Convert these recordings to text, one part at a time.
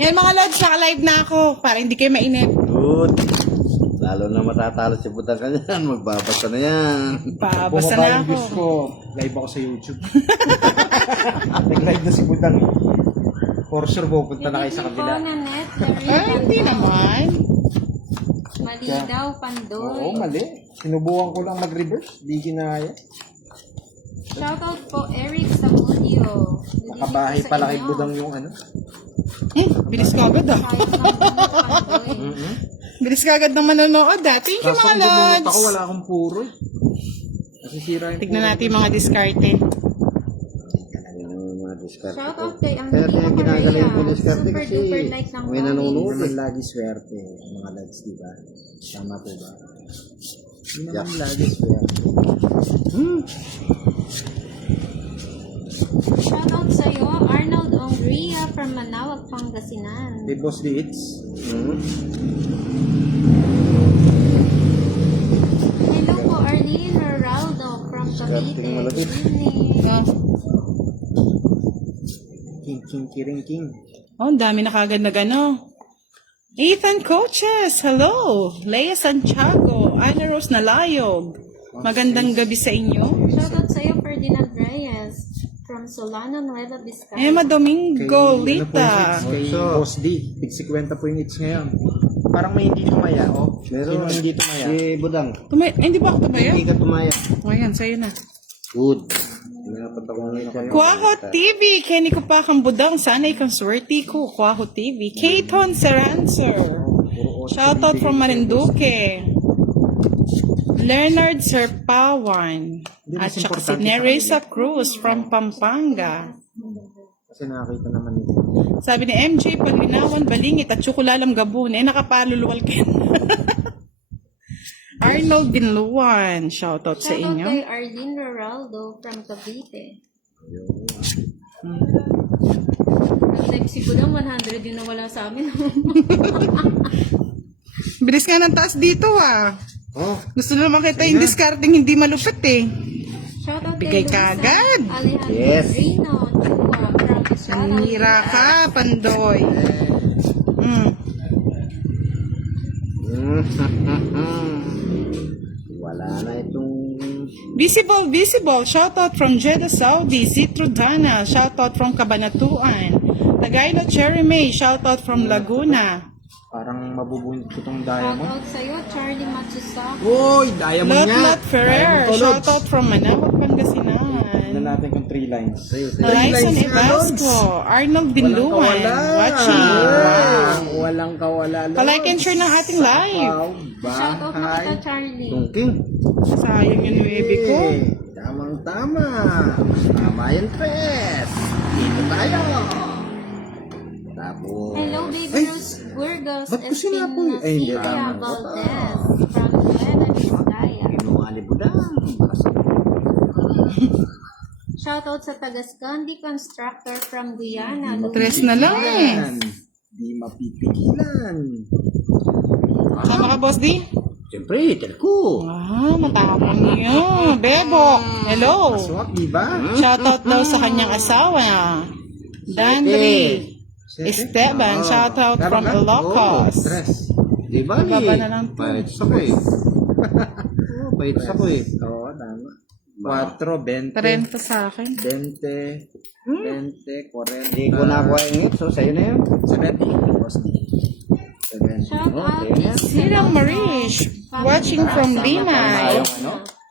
Yan mga lods, naka-live na ako para hindi kayo mainip. Good. Lalo na matatalo si Budang kanyan. Magbabasa na yan. Babasa na Views ako. ko, live ako sa YouTube. Nag-live na si Budang. For sure, pupunta na kayo sa kabila. Ay, hindi naman. Mali daw, Pandoy. Oo, mali. Sinubukan ko lang mag-reverse. Di ginaya. Shoutout po, Eric Samudio. Nakabahay pala kay Budang yung ano. Bilis ka agad ah. Bilis ka agad ng manonood ah. Thank you Kaso mga kung bumunot lods. ako, wala akong puro eh. Nasisira yung Tignan puro. natin yung mga diskarte. Yung mga diskarte ko. Shoutout kay Kaya Angelica kaya ginagaling ko Maria. diskarte Super kasi duper like ng may Hindi nanonood naman eh. lagi swerte, mga lads, di ba? Tama po ba? Hindi naman lagi swerte. Shoutout sa'yo, Arnold Ongria from Manawag, Pangasinan. Kay Boss Dietz. Hello po, Arlene Roraldo from Cavite. Skirting malapit. Good evening. Yeah. King, kiring, king. Oh, ang dami na kagad na gano. Ethan Coaches, hello. Lea Santiago, Ana Rose Nalayog. Magandang gabi sa inyo. Shoutout sa'yo, Ferdinand Reyes from Solano, Nueva Vizcaya. Emma Domingo, Lita. Kay Boss D. Big 50 po yung hits ngayon. Parang may hindi tumaya, oh. Meron. Sino hindi tumaya? Si Budang. Hindi ba ako tumaya? Hindi ka tumaya. O yan, sa'yo na. Good. Dapat ako ngayon. Kwaho TV, Kenny ko pa kang budang, sana'y kang swerte ko. Kwaho TV. Katon Sarancer. Shoutout from Marinduque. Leonard Serpawan. At saka si Neresa Cruz from Pampanga. Kasi nakakita naman nito. Sabi ni MJ, Palinawan, Balingit at Chukulalam Gabon. Nakapaluluwal ka. Arnold Binluan. Shoutout sa Shoutout inyo. kay Arlene Roraldo from Cavite. Nag-live si Budang, 100 din na wala sa amin. Bilis nga ng taas dito ah. Oh, Gusto na makita yung discarding hindi malupit eh. Shoutout Bigay kay ka Luisa agad. Alejandro Yes. Rino, Chua, from Estrada, Nanira ka, Pandoy. wala na itong... Visible. Shoutout from Jeddah, Saudi. Citro Dana. Shoutout from Cabanatuan. Tagaylo Cherry May. Shoutout from Laguna. Parang mabubunod ko itong diamond. Shoutout sa'yo, Charlie Matsusaka. Uy, diamond nga! Lot Ferrer. Diamond to, Lods. Shoutout from Manawag, Pangasinan. Tignan natin kung 3 lines. Lyson Ebasco. Arnold Binluan. Watching. Wow. Walang kawala. Palike and share ng ating live. Shoutout mo kita, Charlie. Tungking. Sayang yung nuebe ko. Tamang-tama. Tama yan, Tres. Dito tayo. Tapos... Hello, Baby Rose Burgos. ba't ko sinapoy? Ay, hindi, Espinacia tama. Valdez from Nueva Vizcaya. Kinuha ni Budang. Shoutout sa Tagascandi Constructor from Guyana. Tres na lang eh. Di mapipigilan. Sama ka, Boss D? Siyempre, telko. Matapang niyo. Bebo. Hello. Swak, di ba? Shoutout daw sa kanyang asawa. Dandri. Esteban. Shoutout from Ilocos. Stress. Di ba Bababa na lang to. Pahits ako eh. Pahits ako eh. Oo, tama. 4, 20. 30 sa akin. 20, 20, 40. Hindi ko nakuha yung hits, so sa'yo na yun. 70. Boss D. 70. Shoutout Sirang Marish. Watching from Binay.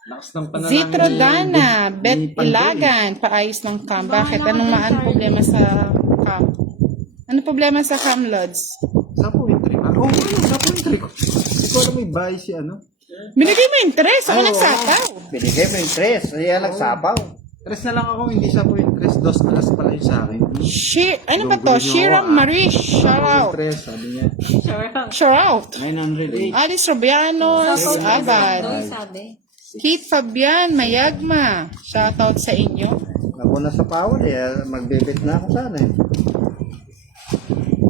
Lakas ng panalangin. Zitro Dana. ni Bet Pandoy. Ilagan. Paayos ng cam. Bakit? Anong problema sa cam? Ano problema sa cam, Lods? Sapo yung trick. Oo, sapo yung trick. Ikaw na may buy si ano. Binigay mo yung tres. Ako nagsapaw. Binigay mo yung tres. Kaya nagsapaw. Tres na lang ako, hindi sapo yung tres. 2 alas pala yung sa akin. Ano ba to? Shirang Marish. Shout out. Tres, sabi niya. Shout out. 908. Alice Robianos. Abad. Pandoy, sabi. Keith Fabian. Mayagma. Shout out sa inyo. Ako na sa power eh. Magbebet na ako sana eh.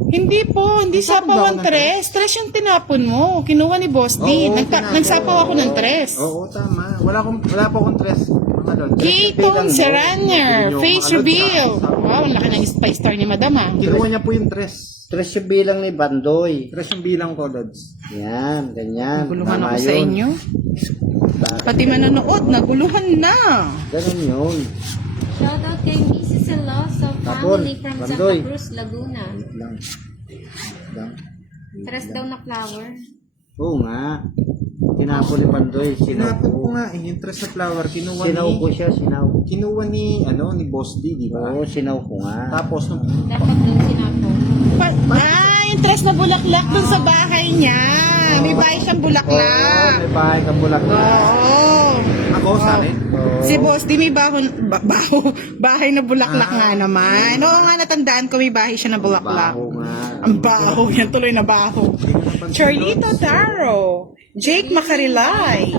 Hindi po, hindi sapaw ang tres. Tres yung tinapon mo. Kinuha ni Boss D. Oo, Nagsapaw ako ng tres. Oo, tama. Wala po akong tres. Mga lord. Keaton Serraner. Face reveal. Wow. Wow, ang laki ng spice star ni Madam ah. Kinuha niya po yung tres. Tres yung bilang ni Bandoy. Tres yung bilang ko, Lods. Yan, ganyan. Naguluhan Tama ako sa yun. inyo. Pati mananood, naguluhan na. Ganun yun. Shoutout kay Mrs. Eloso Tapon, family from Bandoy. Santa Cruz, Laguna. Lang. Lang. Tres daw na flower. Oo nga. Tinapon ni Bandoy. Sinapon ko nga eh, yung tres na flower, kinuha Sinaw ko ni... siya, sinaw. Kinuha ni, ni Boss D, di ba? Oo, sinaw ko nga. Tapos, nung Dapat doon sinapon. Yung tres na bulaklak dun sa bahay niya. May bahay siyang Oo, bulaklak. may bahay kang bulaklak. Oo. ako sa akin, Oo. Si Boss, di may bahay na bulaklak nga naman. Oo nga, natandaan ko may bahay siya na bulaklak. Baho nga. Ang baho, yan tuloy na baho. Charlito Taro, Jake Makarilay,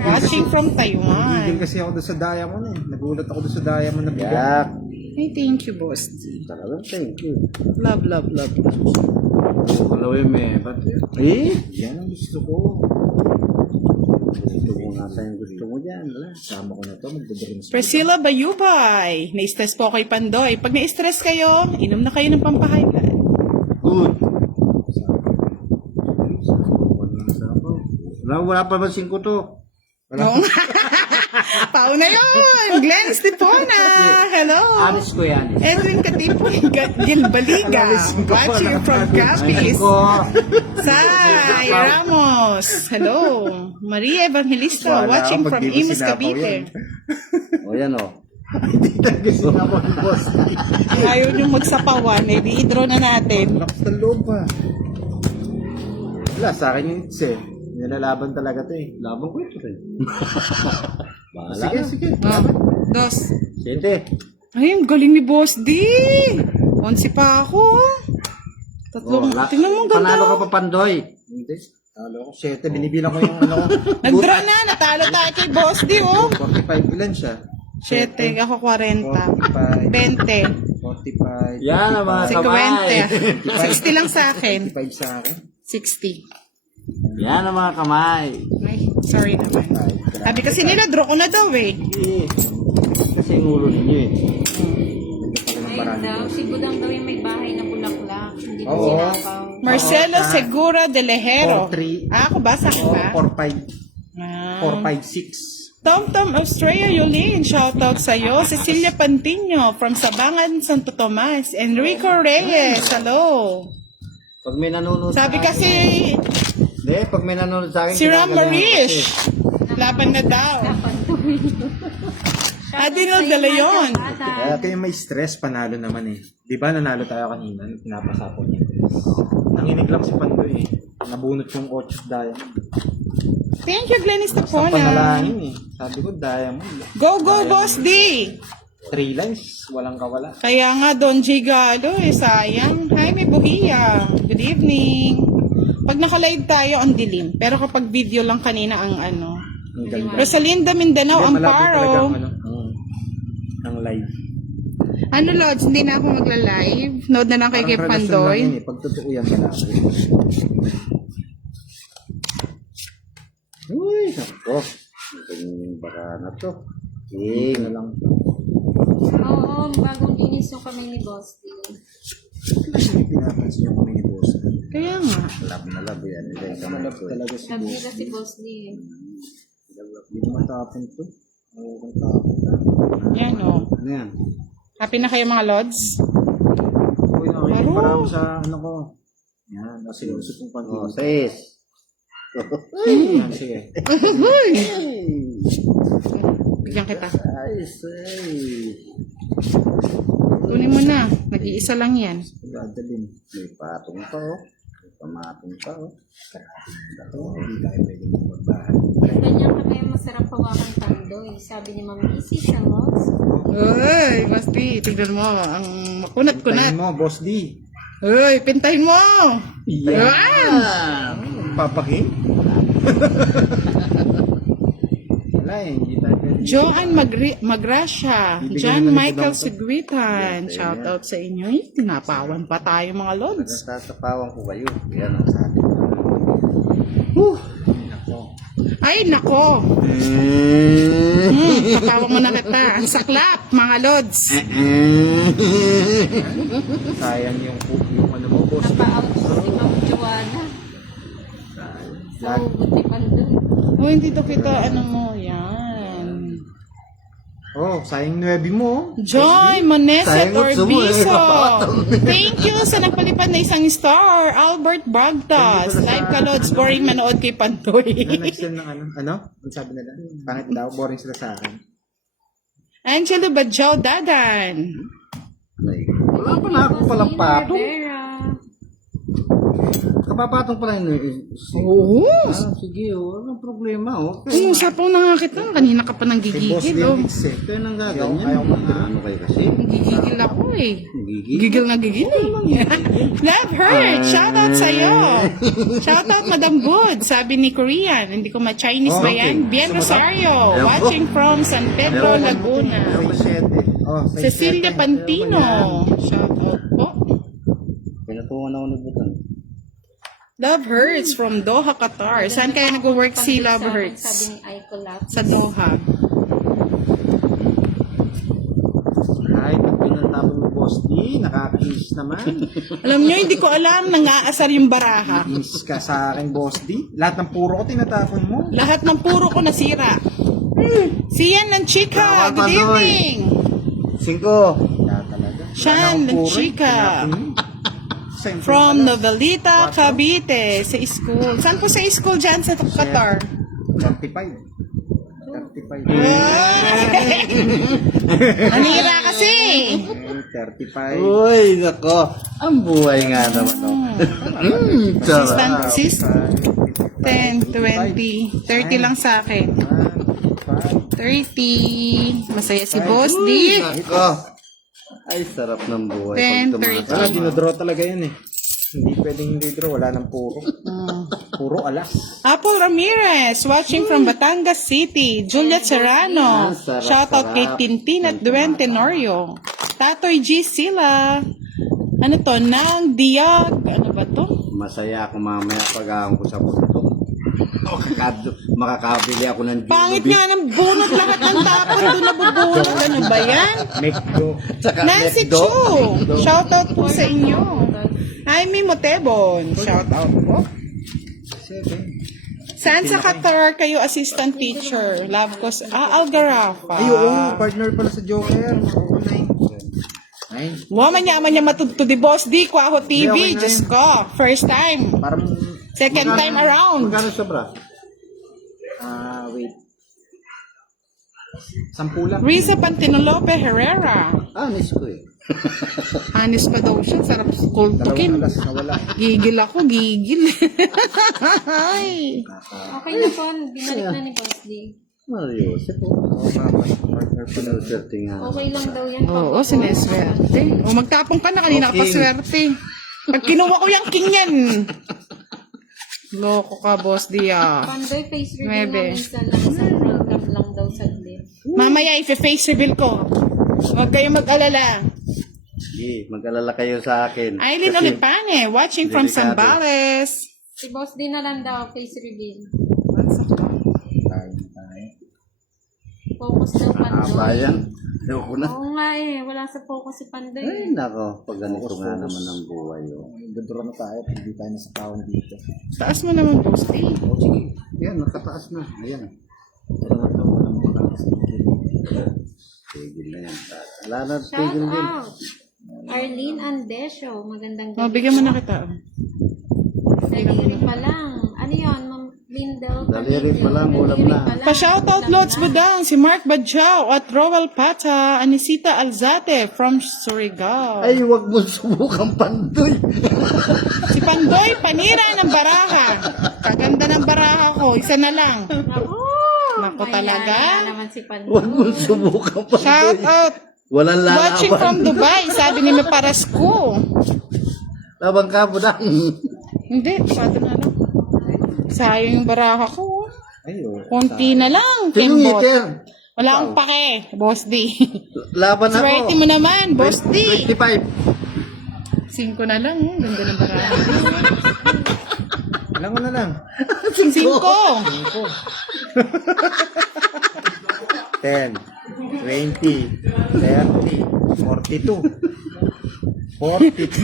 watching from Bigil Taiwan. kasi ako doon sa Diamond eh. Nagulat ako doon sa Diamond na bigyan. Yak. Hey, thank you, Boss. Talagang thank you. Love, love, love. Kalawin mo eh. Ba't? Eh? Yan ang gusto ko. Gusto mo nasa yung gusto mo dyan. Wala. Sama ko na to, magdadreams. Priscilla Bayubay, na-stress po kay Pandoy. Pag na-stress kayo, inom na kayo ng pampahay blood. Good. Wala pa ba 5 to? Oo nga. Pauna yun. Glenn Stepona. Hello. Anis ko yan. Edwin Katipoy. Gil Baliga. Watching from Capiz. Sai Ramos. Hello. Maria Evangelista. Watching from Imus, Cavite. O yan o. Ayaw niyong magsapawan. Eh, i-draw na natin. Lakas ng loob pa. Wala, sa akin yung hits eh. Nilalaban talaga to eh. Laban ko ito rin. Bahala Sige, na. sige. Ah, dos. Siyente. Ay, ang galing ni Boss D. 11 pa ako. Tatlong. Tingnan mo, ang ganda. Panalo ka pa, Pandoy. Hindi. Talo ko. 7. Binibilang ko yung Nag-draw na. Natalo tayo kay Boss D, oh. 45 ilan siya? 7, ako 40. 20. 45. 45. Yan ang mga kamay. 50. 60 lang sa akin. 55 sa akin. 60. Yan ang mga kamay. Ay, sorry naman. Sabi kasi nila, draw ko na daw eh. Eh, kasi yung ulo ninyo eh. Ayun daw, si Budang daw yung may bahay na bulaklak. Hindi ko Oo. sinapaw. Marcelo Segura de Lejero. 4-3. Ah, ako ba? Sa akin ba? 4-5. Ah. 4-5-6. Tom Tom Australia Yulin, shoutout sa'yo. Cecilia Pantino from Sabangan, Santo Tomas. Enrico Reyes, hello. Pag may nanonood Sabi sa akin, kasi, hindi, pag may nanonood sa akin, si Ram kinagalingan ko Marish, kasi. laban na daw. Adinol de Leon. Kaya kayo may stress, panalo naman eh. Di ba nanalo tayo kanina? Pinapasapon niya. Nanginig lang si Pandoy eh. Nabunot yung 8 Diamond. Thank you, Glennis Sa Tapona. panalangin eh. Sabi ko, Diamond. Go, go, Boss D. 3 lines, walang kawala. Kaya nga, Don J. Galo, eh, sayang. Hi, may buhiya. Good evening. Pag naka-live tayo, ang dilim. Pero kapag video lang kanina, ang ano. Ang ganda. Rosalinda Mindanao, Kaya malapit talaga Amparo. ang live. Ano, Lods, hindi na ako magla-live. Nood na lang kay Parang relasyon Pandoy. lang yun eh. Pag totoo yan, malapit. Uy, nako. Itong baka na to. King na lang. Oo, bagong linis yung kami ni Boss D. Kasi pinapansin yung kami ni Boss. Kaya nga. Lab na lab yan. Ito yung kamay Malap ko eh. talaga si Sabi Boss. kasi Boss D. Hindi ko matapon to. Oo, kung tapon. Yan, oh. Ano yan? Happy na kayo, mga Lods? Uy, nakikinig Laro. parang sa ano ko. Yan, kasi usap kong Oh, pantin. 6. Yan, sige. Bigyan kita. Ay, say. Tunin mo na. Nag-iisa lang yan. Dadalhin. May patong pa oh. May pamatong pa oh. Ito, hindi tayo pwedeng magbahan. Ganyan ka kaya masarap hawakan Pandoy. Sabi ni Ma'am Missy sa Moss. Uy, Basti, tignan mo. Ang makunat-kunat. Tayo mo, Boss D. Uy, pintayin mo. Yan. Papakin? Wala eh, hindi tayo pwedeng. Joan Magracia, Bibigyan John naman Michael ito daw. Sigwitan, shout out sa inyo. Ay, tinapawan pa tayo mga Lods. Nagsasapawan ko kayo. Yan ang sabi. Ako. Ay, nako. Patawag mo na kita. Ang saklap, mga lods. Sayang yung ano mo, boss. Napa-out si Ma'am Joanna. So, buti Pandoy. Oh, hindi to kita, ano mo, yan. Oh, sayang 9 mo. Joy Moneset Sayang gusto mo, Orbizo. kapatong. Thank you sa nagpalipad na isang star. Albert Bragtas. Live ka, lods. Boring manood kay Pantoy. Na-extend ng ano? Ano? Ang sabi nila? Pangit daw, boring sila sa akin. Angelo Badjao Dadan. Wala pa na ako palang patong. Rivera. Kapapatong pala yun. Oo. Sige, walang problema. Okay. Umusapaw na nga kita. Kanina ka pa nang Si Boss gigigil. Oh. Limits eh. Kaya nang Ayaw gaganyan. mo. Ano kayo kasi? Gigigil ako eh. Gigil? Gigil na gigil eh. Love her. Shoutout sa'yo. Shoutout Madam Bud. Sabi ni Korean. Hindi ko ma-Chinese ba yan? Bien Rosario. Watching from San Pedro, Laguna. 6-7. Oh, 6-7. Cecilia Pantino. Shoutout po. Pinatungan ako ni Butang. Love Hurts from Doha, Qatar. Saan kaya nag-work si Love Sabi Hurts? ni Aiko Lap. Sa Doha. Ay, pag pinantapon mo, boss D, nakakainis naman. Alam nyo, hindi ko alam nang aasar yung baraha. Inis ka sa akin, boss D. Lahat ng puro ko tinatapon mo. Lahat ng puro ko nasira. Siyan ng chika. Good evening. 5. Kaya talaga. Siyan ng chika. From Novelita, Cavite, sa school. Saan po sa school dyan sa Qatar? 35. Nanira kasi. 35. Uy, nako. Ang buhay nga naman. Assistant, assistant. 10, 20, 30 lang sa akin. 30. Masaya si Boss D. Nako. Ay, sarap ng buhay. 10, Pag 30. Ah, dinodraw talaga yan eh. Hindi pwedeng hindi draw. Wala ng puro. Puro alas. Apple Ramirez, watching from Batangas City. Juliet Serrano. sarap, Shoutout kay sarap. Tintin at Duen Tenorio. Tatoy G. Sila. Ano to? Nang Diag. Ano ba to? Masaya ako mamaya pag ahon ko sa bundok. Makakabili ako ng Pangit Jollibee. nga ng bunot lahat ng tapon. Doon nabubunot. Ano ba yan? Mekdo. Saka Nancy McDo. Chu. Shoutout po sa inyo. Jaime Motebon. Shoutout po. 7. Saan sa Qatar kayo assistant teacher? Love ko sa... Algarafa. Ay, oo. Partner pala sa Joker. Online. Ay, Waman niya matuto di Boss D, Kwaho TV. Okay na Diyos yun. ko. First time. parang... Second time around. Magkano sobra? Wait. 10 lang. Risa Pantinolope Herrera. Anis ko eh. Anis pa daw siya. Sarap sa cold to Kim. Dalawang alas na wala. Gigil ako, gigil. Ay. Okay na po. Binalik na ni Boss D. Mario, siya po. Oo nga, partner pala. Sinuswerte nga. Okay lang daw yan. Oo, sineswerte. O, magtapong ka na. Kanina ka pa Okay. swerte. Pag kinuha ko yung king yan. Loko ka, Boss D ah. Pandoy face reveal Nuebe. na minsan lang sa front cam lang daw saglit. Mamaya, i-face reveal ko. Huwag kayong mag-alala. Sige, mag-alala kayo sa akin. Aileen Kasi Olipane, watching from Delikado. Zambales. Si Boss D na lang daw face reveal. Tayo. Focus daw haba Pandoy. yan. Ayoko na. Oo nga eh. Wala sa focus si Pandoy. Ay, nako. Pag ganito nga naman ang buhay. Oh. Dodraw na tayo. Hindi tayo nasa tawon dito. Taas mo naman, Boss D. Oh, sige. Ayan, nakataas na. Ayan. Dodraw na tayo. Walang makakalas. Tigil na yan. Wala na Shout tigil din. out. Arlene Andesio. Magandang O, gabi. bigyan mo na kita. Daliri pa lang. Ano yun? Ma'am Lindel. Daliri pa lang, ulam na. Pa-shoutout Lods Budang, si Mark Badjao at Roel Pata, Anisita Alzate from Surigao. Ay, wag mo subukan Pandoy. Si Pandoy, panira ng baraha. Kaganda ng baraha ko, isa na lang. Naku talaga. Kaya naman si Pandoy. Wag mo subukan Pandoy. Shoutout. Walang Watching from lalaban. Dubai, sabi ni Maparasko. Labang ka po dang. Hindi, sabi na lang. Sayang yung baraha ko. Ay, oo. Konti na lang, Sinong Kimbot. iter? Wala akong pake, Boss D. Laban ako. Swerte mo naman, Boss D. 25. 5 na lang, ganda ng baraha. Alam mo na lang. 5. 10, 20, 30, 42. 42.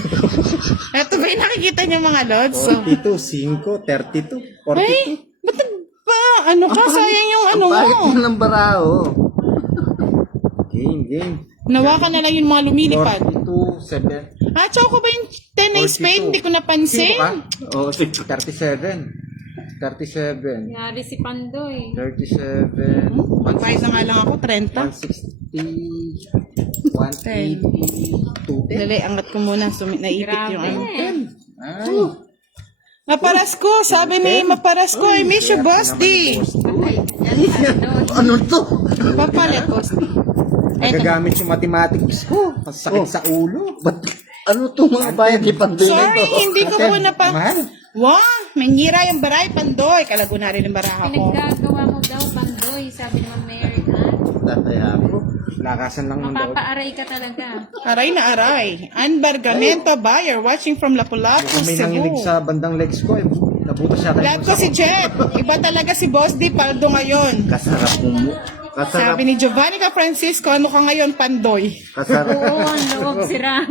Ito ba yung nakikita niyo mga lods? 42, 5, 32, 42. Ay, ba't ba? Ano ka? Sayang yung ano mo. Bakit mo ng baraho? Game. Nawa ka na lang yung mga lumilipad. 42, 7. Ah, tsaka ko ba yung 10 na 42. Spain? Hindi ko napansin. Oh, 37. 37. Yari si Pandoy. 37. Magbayad na nga lang ako, 30. 160. 180. Dali, angat ko muna. Naipit yung ano. Ay. Maparasko, sabi ni Maparasko, I miss you, Boss D. ano to? Papalit, Boss D. Nagagamit yung mathematics ko. Sakit sa ulo. Ba't, ano to mga bayad ni Pandoy? Sorry, hindi ko po napa... Mahal. Wow, mangira yung baray, Pandoy. Kalago na rin yung baraha ko. Pinaggagawa mo daw, Pandoy, sabi ni Ma'am Mary Ann. Tatay ako. Lakasan lang ng loob. Mapapaaray ka talaga. Aray na aray. Anbargamento buyer watching from Lapu-Lapu, Kung may nanginig Cebu. sa bandang legs ko, nabutas siya tayo. Love ko si Jet. Iba talaga si Boss D, Paldo ngayon. Kasarap mo. Kasarap. Sabi ni Giovanni Ka Francisco, ano ka ngayon, Pandoy? Kasarap. Oo, ang loob sira.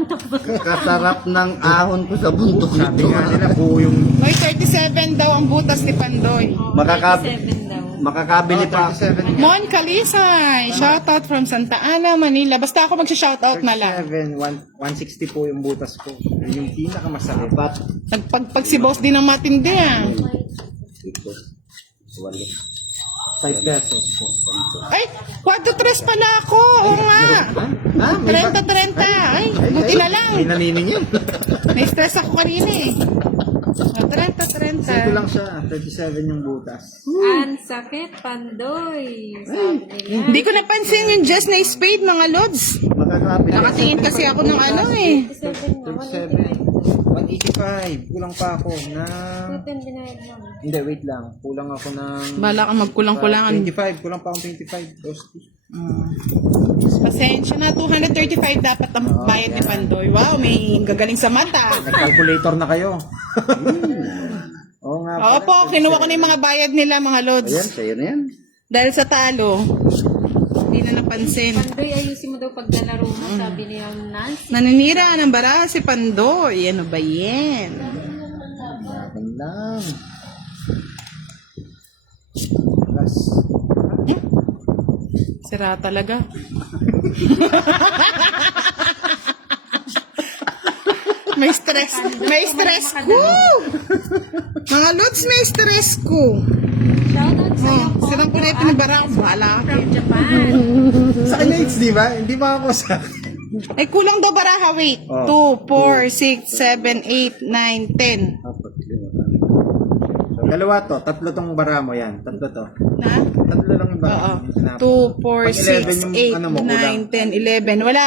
Kasarap ng ahon ko sa bundok Sabi nito. nga nila, buo yung... May 37 daw ang butas ni Pandoy. Makakab- 37 daw. Makakabili pa. 37. Mon Kalisay, shoutout from Santa Ana, Manila. Basta ako magsha-shoutout na lang. 37, 160 po yung butas ko. Yun yung pinakamasakit. Apat. Nagpagpag si Boss D ng matindi ah. Ito. Walo. 5 pesos po. Ay, 4-3 pala ako. Oo nga. Ah, may 30-30. Ay, buti na lang. May naniningil. Na-stress ako kanina eh. Oh, 30-30. Ito lang siya, 37 yung butas. Ang sakit, Pandoy. Sabi nila. Hindi ko napansin yung just na spade, mga lods. Makakabili. Nakatingin kasi ako ng ano eh. 37 na, 37. 185. Kulang pa ako na... 110 dinayad lang. Hindi, wait lang. Kulang ako ng... Bala kang magkulang-kulangan. 25. Kulang pa akong 25. Toasty. Pasensya na, 235 dapat ang bayad ni Pandoy. Wow, may gagaling sa mata. Nag-calculator na kayo. Oo nga. Oo po, kinuha ko na yung mga bayad nila, mga lods. Ayan, sa'yo na yan. Dahil sa talo, hindi na napansin. Pandoy, ayusin mo daw paglalaro mo, sabi niya Nancy. Naninira ng baraha si Pandoy. Ano ba yan? Yan lang. Plus. Sira talaga. May stress. May stress ko. Mga lods, may stress ko. Shoutout sa'yo, Oh, sirang ko na yung pinabara. Bahala ka. from Japan. Sa kanya, it's di ba? Hindi ba ako sa... Ay, kulang daw baraha. Wait. Oh. 2, 4, 6, 7, 8, 9, 10. Apat. Dalawa to. Tatlo tong bara mo yan. Tatlo to. Na? Tatlo lang yung bara. Oo. Yung 2, 4, 6, sinapit. Pag 11 yung 8, ano mo, kulang. 9, 10, 11. Wala.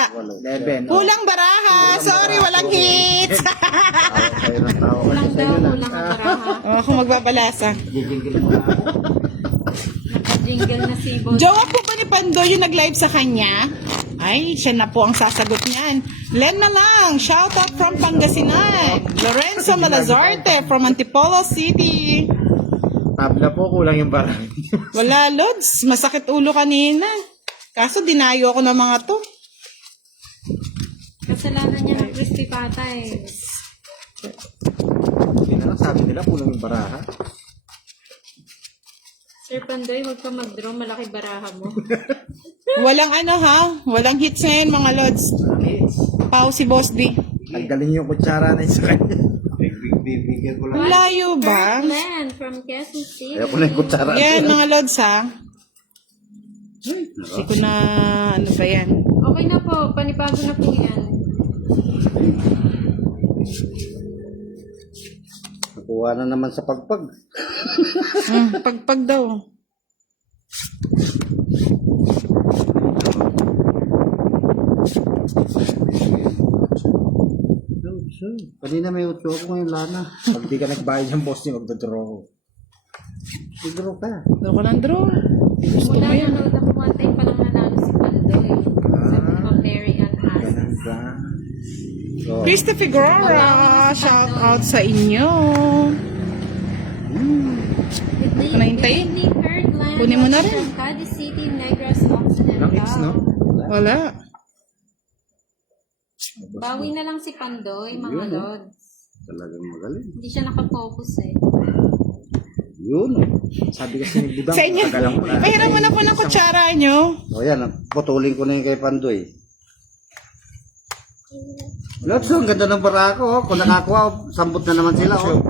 11. Kulang baraha. Sorry, walang hits. Sa'yo ng tao. Kulang daw, kulang ang baraha. Oh, ako magbabalasa. Gigingil mo na ako. Nakajingle na si Boss. Jowa po ba ni Pandoy yung nag-live sa kanya? Ay, siya na po ang sasagot niyan. Len na lang, shout out from Pangasinan. Lorenzo Malazarte from Antipolo City. Tabla po, kulang yung bara. Wala, Lods. Masakit ulo kanina. Kaso dinayo ako ng mga to. Kasalanan niya ng crispy patay. Hindi na lang sabi nila, kulang yung baraha. Sir Pandoy, huwag ka mag-draw. Malaki baraha mo. Walang ano ha? Walang hits ngayon mga Lods. Pau si Boss D. Tanggalin yung kutsara na yun sa kanya. Bibigyan ko lang. Ang layo ba? Plan from Quezon City. Ayaw ko na yung kutsara. Yan mga Lods ha. Hindi ko na ano ba yan. Okay na po. Panibago na po yan. Nakuha na naman sa pagpag. Pagpag daw. Kanina may 8 ako ngayon lana. Pag di ka nagbayad yung boss niya, magdodraw ko. Siguro ka. Daw ko ng draw. Mula nanood ako one time pa lang nanalo si Pandoy. Sabi ni Ma'am Mary Ann Haas. Ganun ba? So, Krista Figueroa, shout out sa inyo. Good Ko na hintayin. evening, Her. Land Kunin mo na rin. from Cadiz City, Negros Occidental. Lang hits, no? Wala. Bawi na lang si Pandoy, mga lods. Talagang magaling. Hindi siya nakafocus eh. Yun. Sabi kasi ni Budang, Sa inyo, tagalang mo na. pahiram mo na po ng kutsara nyo. O yan, putulin ko na yung kay Pandoy. Lods, ang ganda ng barako. Oh. Kung nakakuha, sambot na naman sila. Oh.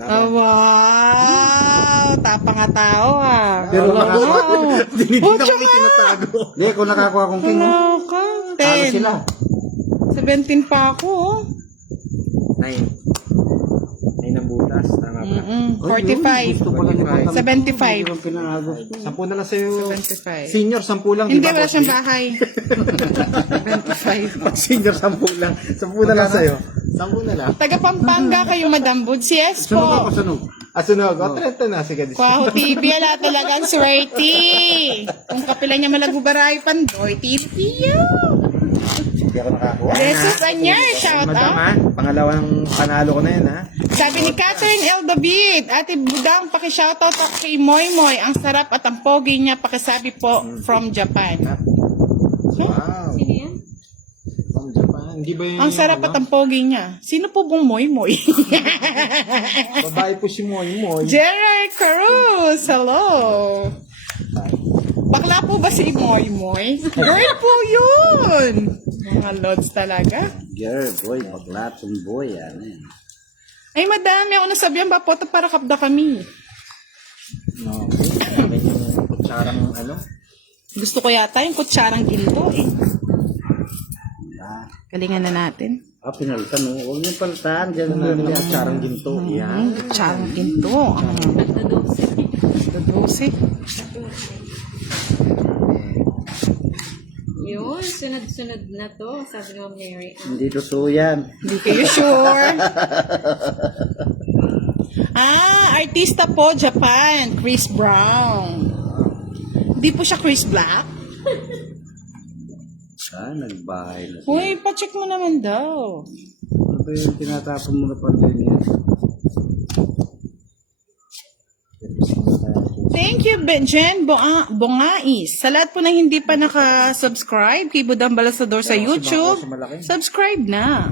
Oh, wow! Tapang nga tao ah. Pero nakakuha. Hindi Ocho na kami nga! tinatago. Hindi, kung nakakuha kong king, oh. Ano ka? Talo 10. sila. 17 pa ako oh. 9. 9 ang butas. Tama ba? Ay, 45. yun, gusto ko lang ni Bandang. 75. Yung pinangago. 10 na lang sa'yo. 75. Senior, 10 lang. Hindi, di ba, wala boss siyang D? bahay. 75. Pag senior, 10 lang. 10 na lang sa'yo. 10 na lang. Taga Pampanga kayo, Madam Bud. Yes Sunog ako, po. sunog. Sunog. O, 30 na. Sige, Kwaho TV, ala talagang swerte. Kung kapila niya malagubaray Pandoy, titiyo. Hindi ako nakakuha. Jesus Anyer, shout Madam, out. ha? Pangalawang panalo ko na yan, ha? Sabi ni Catherine L. David, Ate Budang, paki-shoutout ako kay Moy Moy. Ang sarap at ang pogi niya, pakisabi po from Japan. Wow. Sino yan? From Japan. Hindi ba yun Ang yung sarap at ang pogi niya. Sino po bong Moy Moy? Babae po si Moy Moy. Jerry Cruz, hello. Bakla po ba si Moy Moy? Girl po yun. Mga lods talaga. Girl, boy, bakla, tumboy, yan eh. Ay, madami ako nasabihan ba po para kapda kami. No. Sabi yung kutsarang ano? Gusto ko yata yung kutsarang ginto eh. Ah, Galingan na natin. pinalitan mo. Huwag niyong palitan. Diyan Ano na natin ang yan. kutsarang ginto? Yan. Kutsarang ginto. Dadose. Yun, sunod-sunod na to, sabi ni Ma'am Mary Ann. Hindi totoo yan. Hindi kayo sure. Artista po, Japan. Chris Brown. Hindi po siya Chris Black. Nagbahay na siya. Uy, pacheck mo naman daw. Ano ba yung tinatapon mo na Pandoy niya? Thank you, Jen Bongais. Sa lahat po na hindi pa naka-subscribe kay Budang Balasador sa YouTube, subscribe na.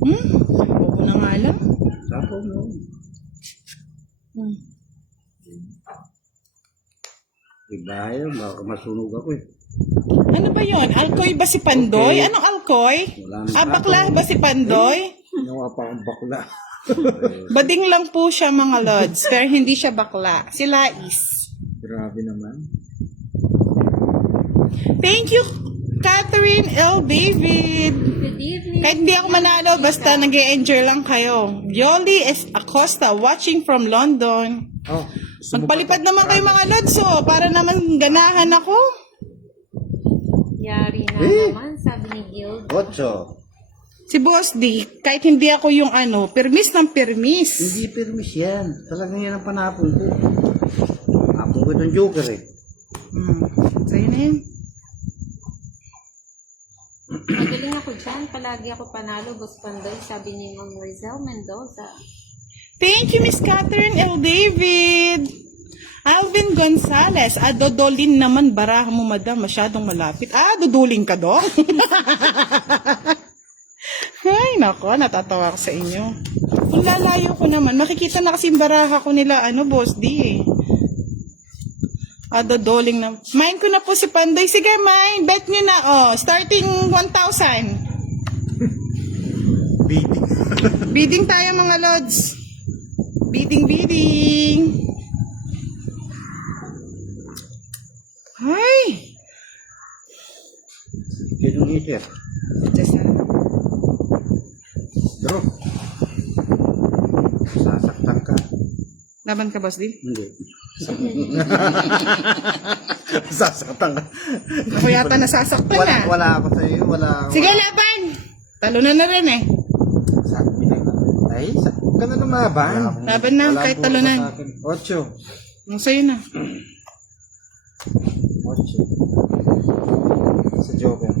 Oo na nga lang. Sapo mo. Iba yun, baka masunog ako eh. Ano ba yon? Alkoy ba si Pandoy? Okay. Anong alkoy? Wala nang Bakla ba si Pandoy? Ginawa pa akong bakla. Bading lang po siya mga lods, pero hindi siya bakla. Si Lais. Grabe naman. Thank you, Catherine L. David. Good evening. Kahit hindi ako manalo, basta nag-e-enjoy lang kayo. Yoli Acosta, watching from London. Oh, Magpalipad naman kayo mga lods, oh, para naman ganahan ako. Yari na naman, sabi ni Guild. 8. Si Boss D, kahit hindi ako yung permis ng permis. Hindi permis yan. Talagang yan ang panapon ko. Panapon ko itong joker eh. Sa'yo na yun. Magaling ako dyan, palagi ako panalo, Boss Pandoy, sabi ni Ma'am Rizal Mendoza. Thank you, Miss Catherine L. David. Alvin Gonzalez. Dodolin naman, baraha mo, madam. Masyadong malapit. Dudulin ka dong? Ay, nako, natatawa ko sa inyo. Kung lalayo ko naman, makikita na kasi yung baraha ko nila, Boss D eh. Dodoling na. Mine ko na po si Pandoy. Sige, mine. Bet nyo na, starting 1,000. Bidding. Bidding tayo mga lods. Bidding. Ay! Ganun heater. Just Pero, Sasaktan ka. laban ka, Boss D? hindi. Sasaktan ka. Ako yata nasasaktan na. Wala ako sa iyo. Wala ako. Sige, laban! Talo na rin eh. Sabi na. Ay, ka na lumaban. Laban na, Wala kahit po talunan. sa akin. 8. Ang sa'yo na. 8. Sa Joker.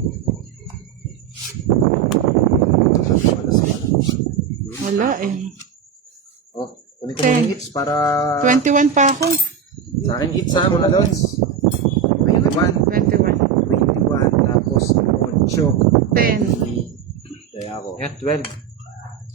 Wala eh. Oh, Kunin ko muna yung hits para 21 pa ako. sa akin hits ha mga lods. 21. 21. 21 tapos 8. 10. Kaya ako. Yan, 12.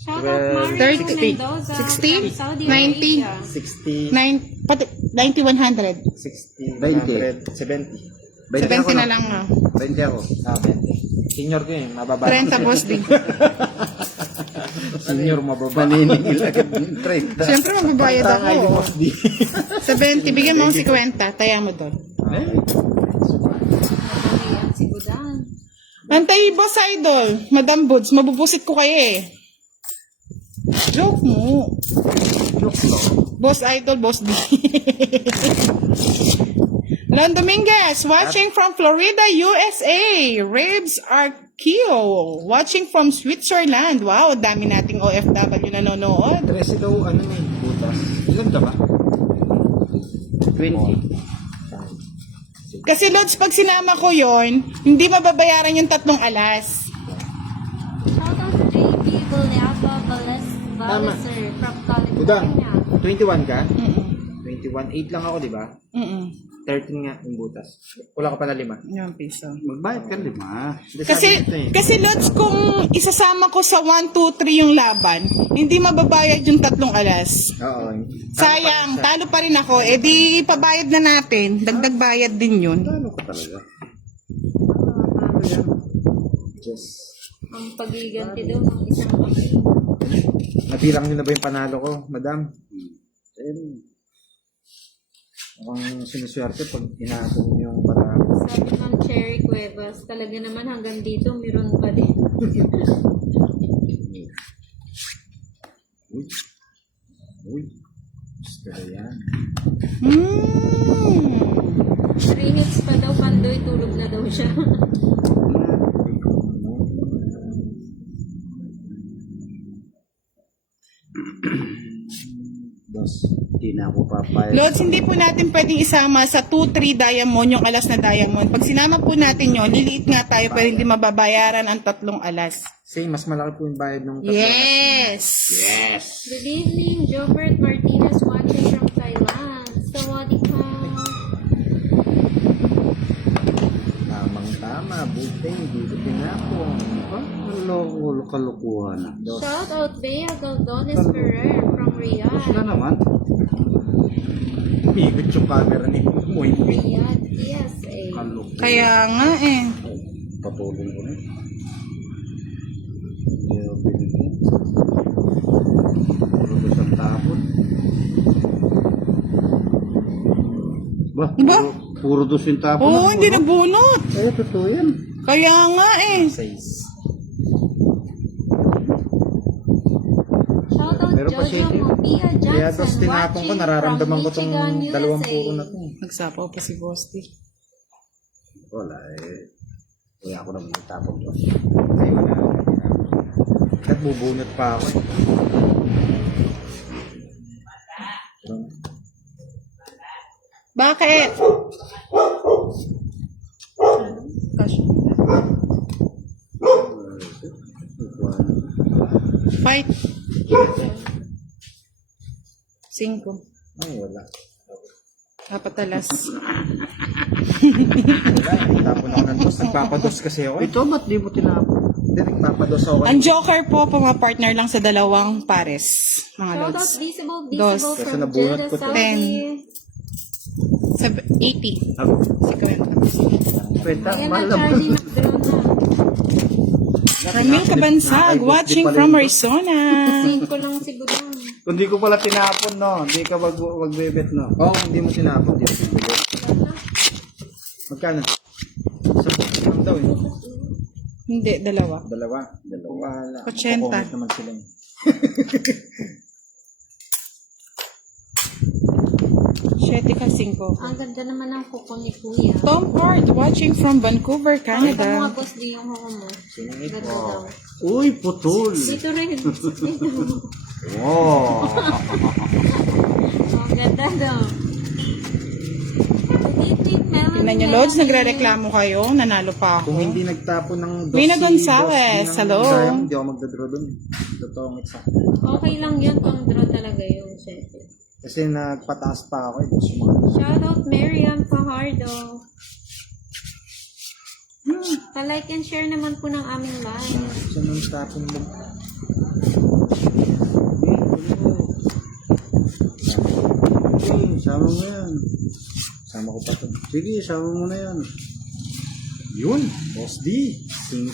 Shout out 30, Mario Mendoza 60, from Saudi 90. Arabia. 60. 9, pati, 90, 100. 60. 20. 70. 70 na lang, 20 ako. 20. Senior ko eh, mababa. 30, boss din. Senior mababa. Paninigil agad ng 30. Siyempre, magbabayad ako. Ay, boss di. 70, bigyan mo ng 50. Taya mo doon. Ayan, si Budan. Antay, boss idol. Madam Buds, mabubusit ko kayo eh. Joke mo. Boss idol, boss D. Lon Dominguez, watching from Florida, USA. Ribs Arqueo, watching from Switzerland. Wow, dami nating OFW na nanonood. 13 daw, ano may butas. Ilan ka ba? 20. Kasi Lods, pag sinama ko yon, hindi mababayaran yung 3 alas. Shout out to JB Buliaba Baleser from Budang, California. 21 ka? Mm-mm. 21, 8 lang ako, di ba? Mm-mm. 13 nga yung butas. Wala ka pala 5. Yung piso. Magbayad ka 5. Kasi Lods, kung isasama ko sa 1, 2, 3 yung laban, hindi mababayad yung 3 alas. Oo. Sayang, talo pa rin ako. Eh di, pabayad na natin. Dagdag bayad din yun. Ano ka talaga? Just, Ang pagiganti daw ng isang kamay. nabilang nyo na ba yung panalo ko, madam? Mukhang sinuswerte pag inaatong nyo yung para... Sabi ng Cherry Cuevas, talaga naman hanggang dito, meron pa din. Uy, gusto na yan. 3 hits pa daw, Pandoy, tulog na daw siya. Dos. Hindi na ako papayag. Lods, hindi po natin pwedeng isama sa 2, 3 diamond yung alas na diamond. Pag sinama po natin yun, liliit nga tayo pero hindi mababayaran ang 3 alas. Kasi mas malaki po yung bayad ng Yes! Good evening, Jobert Martinez watching from Thailand. Sawadee ka. Tamang-tama, buti, dito pinapong. Kalukuhan. Shout out Bea Galdones Ferrer from Riyadh. Sila naman. Bigot yung camera ni Moy. Riyadh, PSA. Kaya nga eh. Patulong ko na. Hindi ako binigyan. Puro sa tapon. Ba? Ba? Puro dos yung tapon. Oo, hindi nabunot. Eh, totoo yan. Kaya nga eh. 6. Shout out Meron pa Jojo shade, eh. Mopia Kaya Johnson tapos tinapon ko, watching nararamdaman ko from tong Michigan, dalawang USA. puro na to. Nagsapaw pa si Bosti. Wala eh. Kaya ako naman yung tapon ko. Ay, wala. Kahit bubunot pa ako. Bakit? Gosh. Fight. 5. Ay, wala. Dapat alas. Wala, tapon ako ng dos. Nagpapados kasi ako. Ito, ba't di mo tinapon? Hindi, nagpapados ako. Ang joker po, partner lang sa 2 pares. Mga Shout out lods. Visible Dos. Visible Kasi from nabunot Jeddah, ko to. Saudi. 80. Ako. Si Kwenta. Kwenta, Ayan mahal na, naman. Charlie McDrone na. Ramil Kabansag, watching from Arizona. Sin ko lang si Budang. Kung di ko pala tinapon, no? Hindi ka magbebet, no? Oo, hindi mo tinapon. Hindi mo tinapon. Magkano? Isang daw eh. Hindi, 2. Dalawa. Wala. 80. Makukomment naman sila eh. Siyete ka 5. Ang ganda naman ng kuko ni Kuya. Tom Hart, watching from Vancouver, Pakita mo nga, Canada. boss, di yung kuko mo. Singit Ganda mo. daw. Uy, putol. Dito rin. Wow. Ang ganda daw. Good evening, Tingnan nyo, Lods, nagre-reklamo kayo. Nanalo pa Kung ako. hindi nagtapon ng Rina si Gonzalez, Boss D ng hello. sayang, hindi ako magdodro doon. Totoong exact. Okay lang yun kung draw talaga yun, syempre. Kasi nagpataas pa ako eh. Gusto mo. Shoutout Marian Fajardo. Pa-like and share naman po ng aming live. Saan ang tapon mo? Sama mo yan. Sama ko pa to. Sige, sama mo na yan. Yun, Boss D. 5.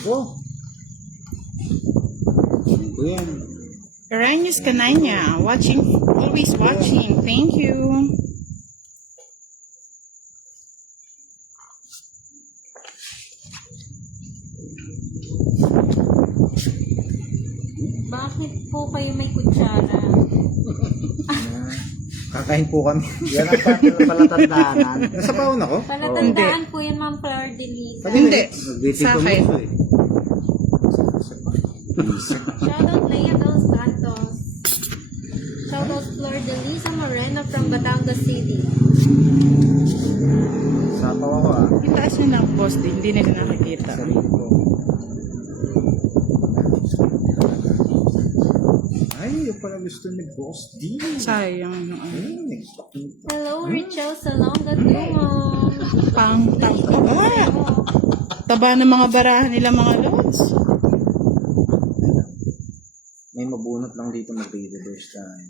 Ito yan. Aranyos Cananya, watching, always watching. Thank you. Bakit po kayo may kutsara? Kakain po kami. Yan ang palatandaanan. Nasa paon ako? Palatandaan po yun, Ma'am Flor de Lisa. Hindi. Nag-waiting Sa ko akin. muso eh. Shoutout Lea Dos Santos. Shoutout Flor de Lisa Moreno from Batangas City. Sapaw ako ah. Itaas nyo ng post din, hindi nila nakikita. Sa rin ko. Ay, yung pala gusto ni Boss D. Sayang yung ano. Hello, Richel Salonga Dumong. Pang taba. Taba ng mga barahan nila mga Lods. May mabunot lang dito mag-reverse tayo.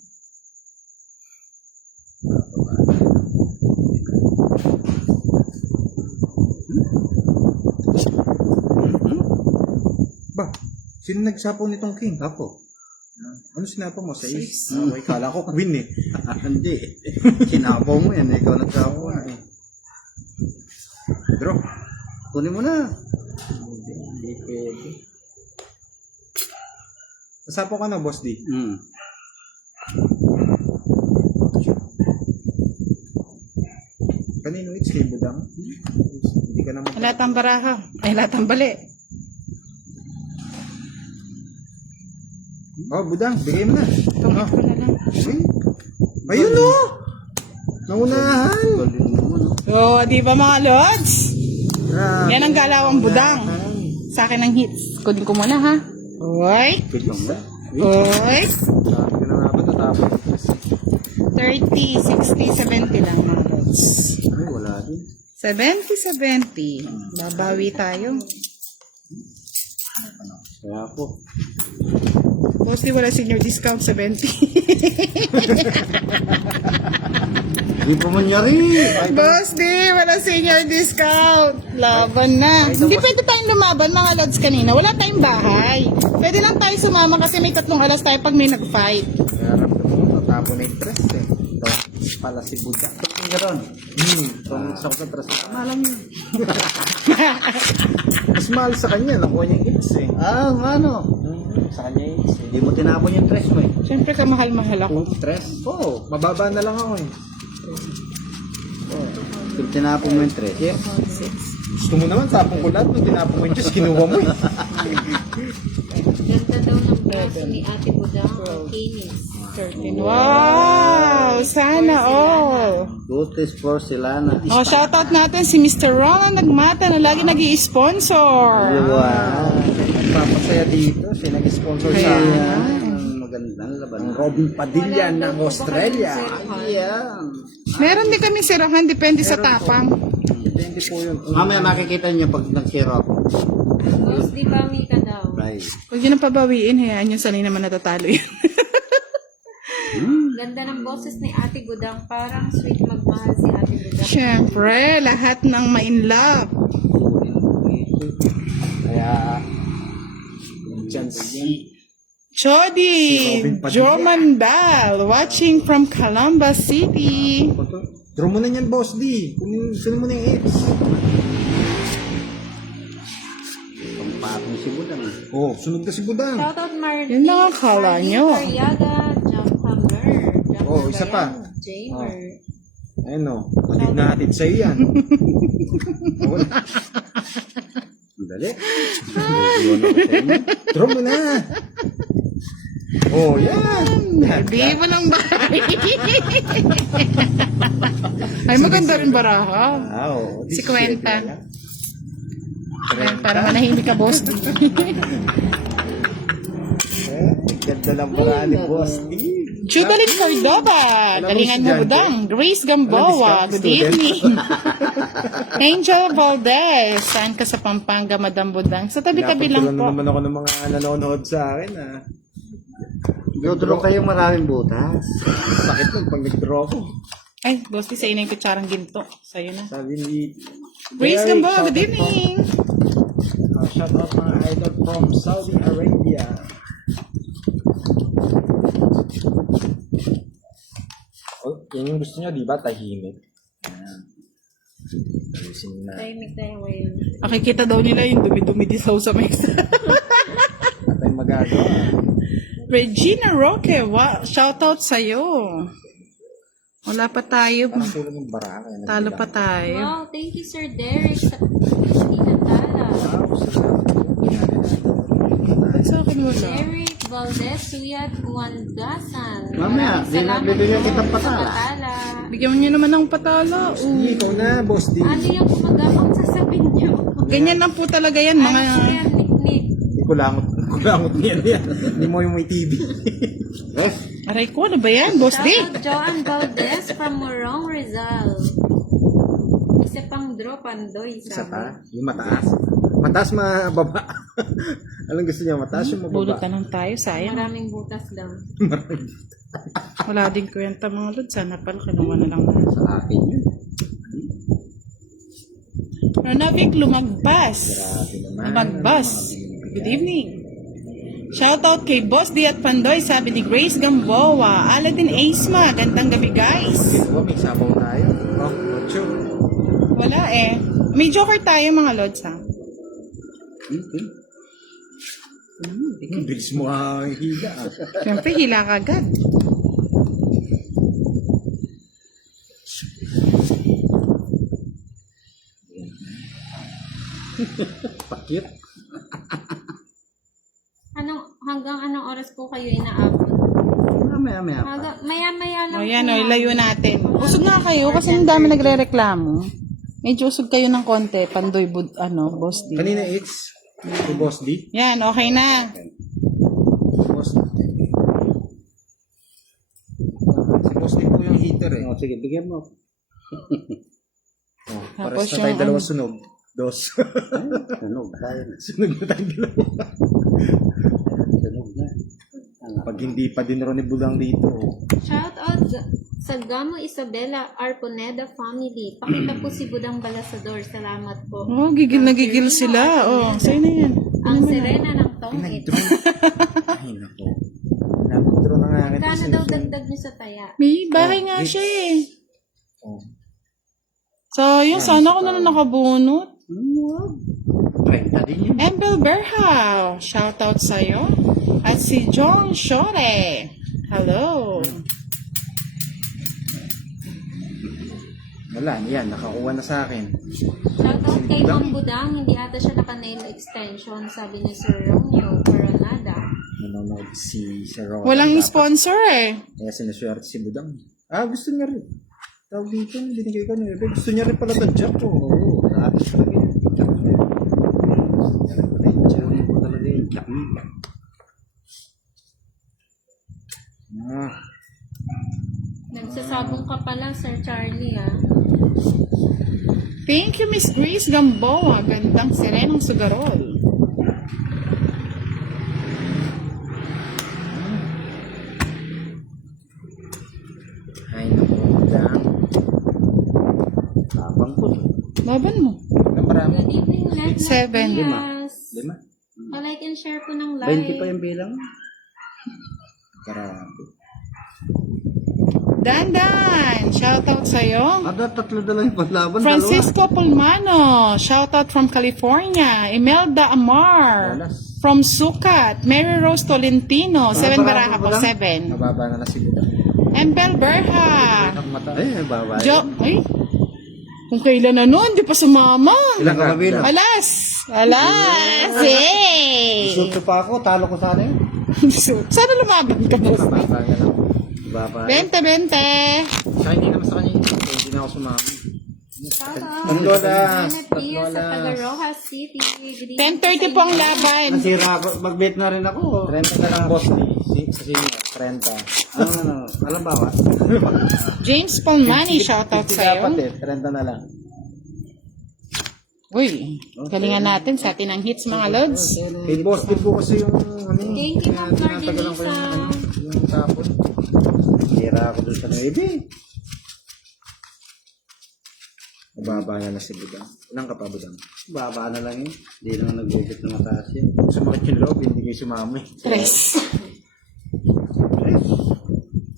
Ba, sino nagsapaw nitong king? Ako. Ano sinapaw mo? 6? Okay, kala ko queen eh. Hindi. Sinapaw mo yan. Ikaw nagsapaw na eh. Draw. Kunin mo na. Hindi pwede. Nasapaw ka na, Boss D. Kanino it's kay Budang? Hindi ka naman. Lahat ang baraha. Ay, lahat ang bali. Oh, Budang, bigay mo na. Tumit ko na lang. Ay, ayun o! Naunahan! Galing mo, no? So, di ba mga Lods? Grabe. Yan ang galawang budang. Sa akin ang hits. Kunin ko muna ha. Oy. Ito mo. Oy. Sabi ko na nga ba natapos? 30, 60, 70 lang mga Lods. Ay, wala din. 70. Babawi tayo. Kaya po. Boss, di wala senior discount 70. Hindi po manyari. Boss, di wala senior discount. Laban na. Hindi pwede tayong lumaban mga Lods kanina. Wala tayong bahay. Pwede lang tayo sumama kasi may 3 alas tayo pag may nag-fight. Kaya ramdam mo, natapon na yung tres eh. Ito, pala si Budang. Ito gano'n. Kung isa ko sa tres, alam niyo. Mas mahal sa kanya, nakuha niya yung hits eh. Ah, ano? Sa kanya yung hits eh. Hindi mo tinapon yung tres mo eh. Siyempre kamahal-mahal ako. Tres? Oo, mababa na lang ako eh. Kung tinapon mo yung tres. Yeah. Gusto mo naman, tapong ko lahat nung tinapon mo yung Diyos, kinuha mo eh. Ganda daw ng braso ni Ate Budang. Kinis. 13. Wow! Sana all. Gotis for Silana. Oh, shoutout natin si Mr. Roland Nagmata na lagi nag-i-sponsor. Wow. Papasaya dito, siya nag-sponsor sa Ayan. Magandang laban. Robin Padilla ng Australia. Ayan. Meron din kami sirahan, depende sa tapang. Depende po yun. Mamaya makikita niyo pag nag-share ako. Boss, di ba Mika daw? Right. Huwag yun ang pabawiin, hayaan yun, sanay naman natatalo yun. Ganda ng boses ni Ate Budang. Parang sweet magmahal si Ate Budang. Siyempre, lahat ng ma-in love. Kaya, dyan si Chody, Robin Padilla. Joman Bell, watching from Columbus City. draw mo na yan, Boss D. Kunin mo na yung hits. Pampatong si Budang. Oh, sunod ka si Budang. Shoutout Marlene. Yun lang ang kala nyo. Mariaga, Jump Hammer. Oh, isa pa. Jamer. Ayun o, kunin natin sa'yo yan. Wala. Ang dali. Bubuwan ako sa inyo. Draw mo na. Oh, yan. Hindi mo ng bahay. Ay, maganda rin baraha. Wow. Si Kwenta. Ayan, para manahimik ka, boss. Ganda lang para ni Boss D. Jubalin Cordova. Galingan mo, budang. Grace Gamboa. Good evening. Angel Valdez. Saan ka sa Pampanga, Madam Budang? Sa tabi-tabi lang po. naman ako ng mga nanonood sa akin, ah. Nagdraw kayo maraming butas. Sakit lang pag nag-draw ko. Ay, boss, sa ina yung kutsarang ginto. Sa'yo na. Sabi ni... Grace Derek, Gamboa, shout good out evening. Shout out mga idol from Saudi Arabia. Oh, yan yung gusto nyo, di ba? Tahimik. Ayan. Ayusin na. Tahimik tayo ngayon. Nakikita daw nila yung dumi-dumi di sa mesa. At tayong magagawa. Regina Roque, wow, shoutout sa'yo. Wala pa tayo. Parang tulad ng baraka. Talo pa tayo. Wow, thank you Sir Derek sa Tinatala. Wow, salamat. Sa akin wala. Derek Valdez, Suyat Wangasan. Mamaya, di na bibigyan kitang patala. Patala. Bigyan mo niyo naman ng patala. Hindi, ikaw na, Boss D. Ano yung kumagapang sasabihin niyo? Ganyan lang po talaga yan, Ano mga... siya, Nick? Hindi kulangot niyan yan. Hindi mo yung may TV. Eh, Aray ko, ano ba yan, Boss D? Shoutout Joan Valdez from Morong, Rizal. Isa pang draw, Pandoy. Isa Sabi. pa, yung mataas. Mataas, mababa. Anong gusto niya? Mataas yung Bulot mababa. na lang tayo, sayang. Maraming butas daw. Wala din kwenta mga lod. Sana pala, kinuha na lang. sa akin yun. Ronavik Lumagbas. Grabe naman. Lumagbas. Good evening. Shoutout kay Boss D at Pandoy, sabi ni Grace Gamboa. Aladdin Aisma, gandang gabi guys. Diba, may sabaw tayo. Oh, ocho. Wala eh. May joker tayo mga lods ha. Bilis mo ang higa. Ah. Siyempre, hila ka agad. Pakit. Hanggang anong oras po kayo inaabot? Mamaya pa. Maya-maya lang. O yan po o, na. ilayo natin. Usog nga kayo kasi ang dami nagre-reklamo. Medyo usog kayo ng konti. Pandoy, Boss D. Kanina it's si Boss D. Yan, okay na. Boss D. Si Boss D po yung heater eh. Oh, sige, bigyan mo. Oh, Tapos pares na tayo yung dalawa ano- sunog. Dos. Sunog tayo na. Sunog na tayo dalawa. Sunog na. Pag hindi pa din ron ni Budang dito. Shout out sa Gamo Isabela Arponeda family. Pakita po si Budang Balasador. Salamat po. Oh, gigil na gigil sila. Oh, sa'yo na yan. Ang sirena ng tongit. Pinag-draw. Ay, nako. Pinag-draw na nga. Kano daw dagdag niyo sa taya? May bahay nga siya eh. Oh. So, yun, sana ko na lang nakabunot. 30 din yun. Embel Berhao, shoutout sa'yo. At si John Shore. Hello. Wala, yan. Nakakuha na sa akin. Shout out kay Ma'am Budang. Hindi ata siya naka-nail extension. Sabi ni Sir Romeo Coronada. Nanonood si Sir Ron. Walang Dapat- sponsor eh. Kaya sinaswerte si Budang. Ah, gusto niya rin. Tawag dito, binigay ko niya. Gusto niya rin pala itong jack ko. Oo, sa akin talaga yun. Kunin ko talaga yun. Tsak mo. Ah, Nagsasabong ka pala, Sir Charlie, ah. Thank you, Miss Grace Gamboa. Gandang sirenang sugarol. ay naku, Budang. Tapang ko. Laban mo. Ang marami. Good evening, Let Seven. Yes. 5. Like and share po ng live. 20 pa yung bilang. Karami. Dandan, shoutout sa'yo. Ada, tatlo na lang yung panlaban. Francisco Pulmano, shoutout from California. Imelda Amar, Walas. from Sukat. Mary Rose Tolentino, 7 baraha po, 7. Mababa na si Budang. Embel Berha. Ang mata. Ay, babae. Ay, kung kailan na nun, di pa sumama. Ilang ka kabilang? Alas! Alas! Hey! Sulto pa ako, talo ko sana yun. Sana lumaban ka, boss. Mababa na lang. Baba. 20. Saka hindi naman sa kanya yun. Kaya hindi na ako sumama. Shoutout. Ang lola. Janet Pia sa Tagarojas City. Good evening 10:30 po ang laban. Nasira ako. Mag-bet na rin ako. 30 na lang, boss. Sa senior. 30. Alam ba ba? James Palmani, shoutout 50 sa'yo. dapat eh. 30 na lang. Uy, galingan natin sa atin ang hits, mga lods. Kay boss din po kasi yung ano eh. Thank you, Ma'am Tinatagalan ko yung tapon. Nasira ako dun sa Navy. Mababa na si Budang. Ilang ka pa, Budang? Baba na lang yun. Hindi naman nag-ugot na mataas yun. Sumakit yung loob, hindi kayo sumama eh. 3.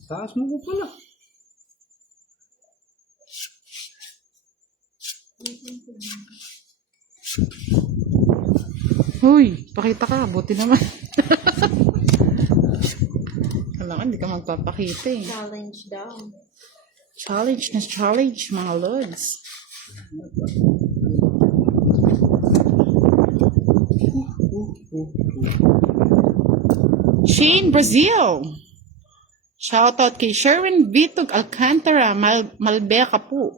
Taas mo ko pala. Uy, pakita ka. Buti naman. Kailangan hindi ka magpapakita eh. Challenge daw. Challenge na challenge, mga lods. Shane Brazil. Shoutout kay Sherwin Bitog Alcantara, Malbeca po.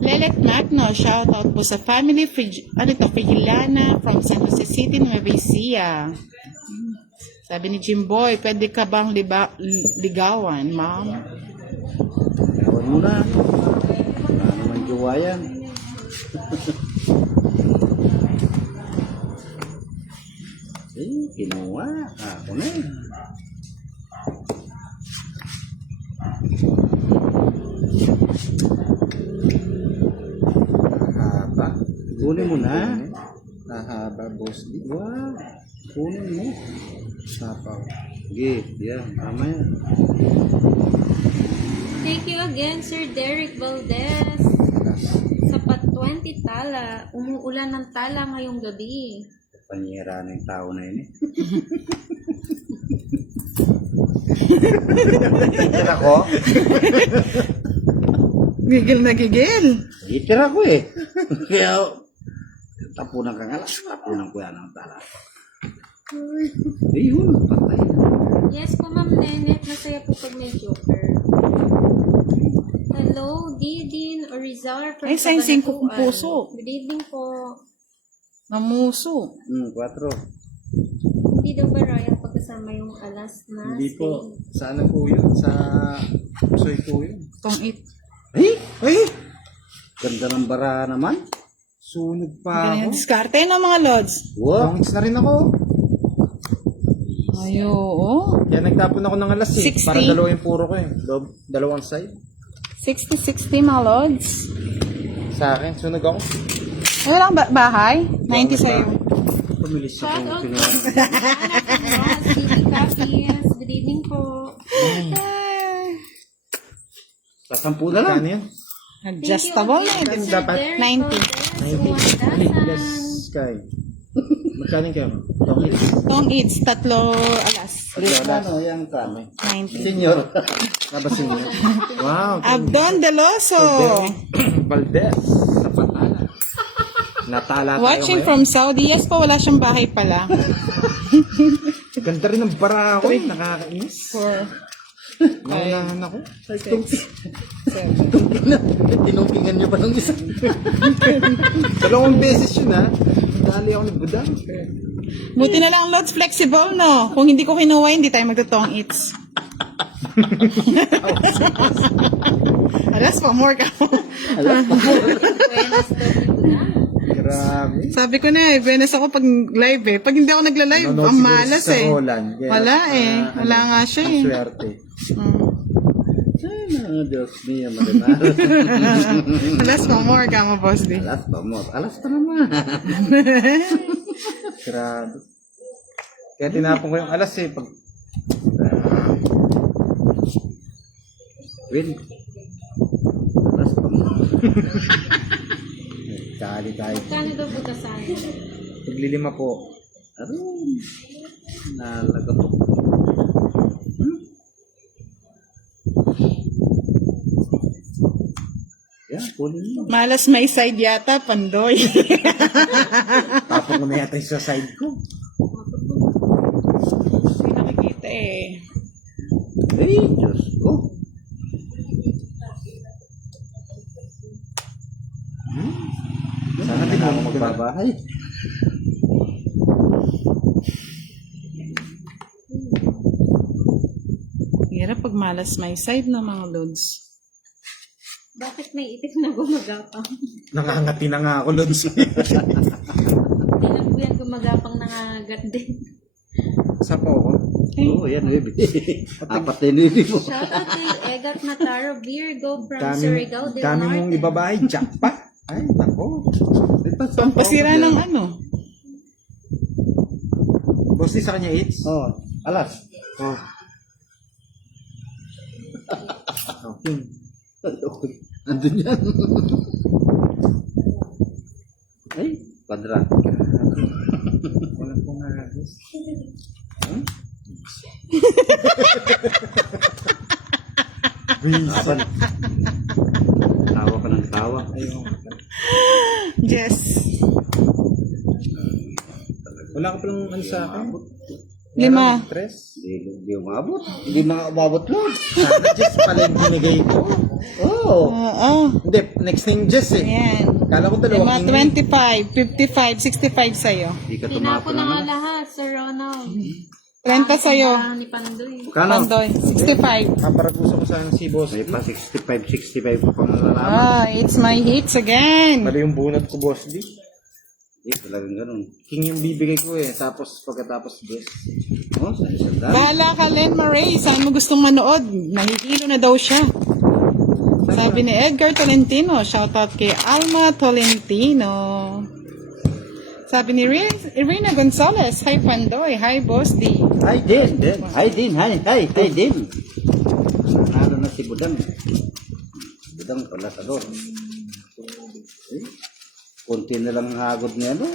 Lelet Magno, shoutout po sa family Frigilana from San Jose City, Nueva Ecija. Sabi ni Jimboy, pwede ka bang ligawan, ma'am? Ewan mo na. Wala naman jowa yan. Kinuha. Ako na eh. Haba. Kunin mo na. Haba, boss. Wow. Kunin mo. Sapaw. Sige, yan. Tama yan. Thank you again, Sir Derek Valdez. Sa Pat 20 Tala. Umuulan ng tala ngayong gabi. Panyera na yung tao na yun eh. Hitir ako. Gigil na gigil. Hitir ako eh. Kaya tapunan ka nga lang. Tapunan ko yan ang tala. Ayun, patay. Yes po, Ma'am Nenet. Masaya po pag may joker. Hello, Didin Orizar from Ay, sainsin ko kung Cabanatuan. puso. Good evening po. Namuso. 4. Hindi daw ba Ryan pagkasama yung alas na Hindi po. stain? Sa ano po yun? Sa pusoy po yun. Tong it. Ay! Ay! Ganda ng bara naman. Sunog pa Ganyan ako. diskarte no, mga lods. Wow. Pangits na rin ako. Ayo, oh. Kaya nagtapon ako ng alas eh. 60. Para dalawa yung puro ko eh. Dalawang side. 60-60, mga lods. Sa akin, sunog ako. Ano lang bahay? 90 sa'yo. Pumilis ako. Shout out po. Ana from Ross City Copies. Good evening po. Sasampu na lang. Kano yan? Adjustable na. Magkano dapat? 90. Yes, Sky. Magkano yung kamo? Tongit. Tong eats, 3 alas. Ano, yung kami. 90. Senyor. Nabasin niyo. Wow. Abdon Deloso. Valdez. Sa Patala. Natala tayo Watching ngayon. from Saudi. Yes po, wala siyang bahay pala. Ganda rin ng bara ako eh. Nakakainis. For Naunahan ako. 7. Tinungkingan niyo pa ng isa. Dalawang beses yun ha. Dali ako ng budang. Buti na lang loads flexible, no? Kung hindi ko kinuha, hindi tayo magtutong eats. Alas pa, more ka mo. Buenas na. Grabe. Sabi ko na eh, Venus ako pag live eh. Pag hindi ako nagla-live, Nanonood ang siguro malas sa eh. Holland. Kaya, Wala eh. Wala nga siya eh. Ang swerte. Ay, Diyos niya, marinar. Alas pa, more ka mo, boss D. Alas pa mo. Alas pa naman. Grabe. Kaya tinapon ko yung alas eh. Pag Win. Alas pa mo. kali tayo. Kano daw butasan? Paglilima po. Aroon. Nalagatok. Yan, kunin mo. Malas may side yata, Pandoy. Tapon ko na yata yung sa side ko. Ay, Hirap pag malas may side na mga lods. Bakit may itik na gumagapang? Nangangati na nga ako, Lods. Kailan po yan gumagapang nangangagat din? Sa po ako. oo, yan, baby. Apat na yun mo. Shout out kay Egat Mataro, Virgo from Dami, Surigao del dami mong Norte. ibabahay, jackpot. Ay, nako. Pampasira ng ano. Boss, sa kanya it's? Oh, alas. Oh. Okay. Andun yan. Ay, padra. Walang pumagos. Apan. Tawa ka ng tawa. Ayun. Yes. Wala ka palang ano sa akin? 5. Stress? Hindi umabot. Hindi na nga umabot lang. Sana Jess pala yung binigay ko. Oo. Oo. Hindi, next na yung Jess eh. Ayan. Kala ko dalawang 25, 55, 65 sa'yo. Hindi ka Hindi na ako tumapon na nga naman. lahat, Sir Ronald. 30 sa'yo. Parang ni Pandoy. Kano? Pandoy. 65. Para gusto ko sana si Boss. May pa 65 pa pang nalalaman. Ah, it's my hits again. Mali yung bunot ko, Boss D. Talagang ganun. King yung bibigay ko eh. Tapos pagkatapos Jess. Oh, sa isang dami. Bahala ka, Len Marie. Saan mo gustong manood? Nahihilo na daw siya. Sabi ni Edgar Tolentino. Shoutout kay Alma Tolentino. Sabi ni Irina Gonzalez. Hi, Pandoy. Hi, Boss D. Hi, Din. Hi, Din. Hi, Din. Ano na si Budang? Budang pala sa doon. Kunti na lang hagod niya, no?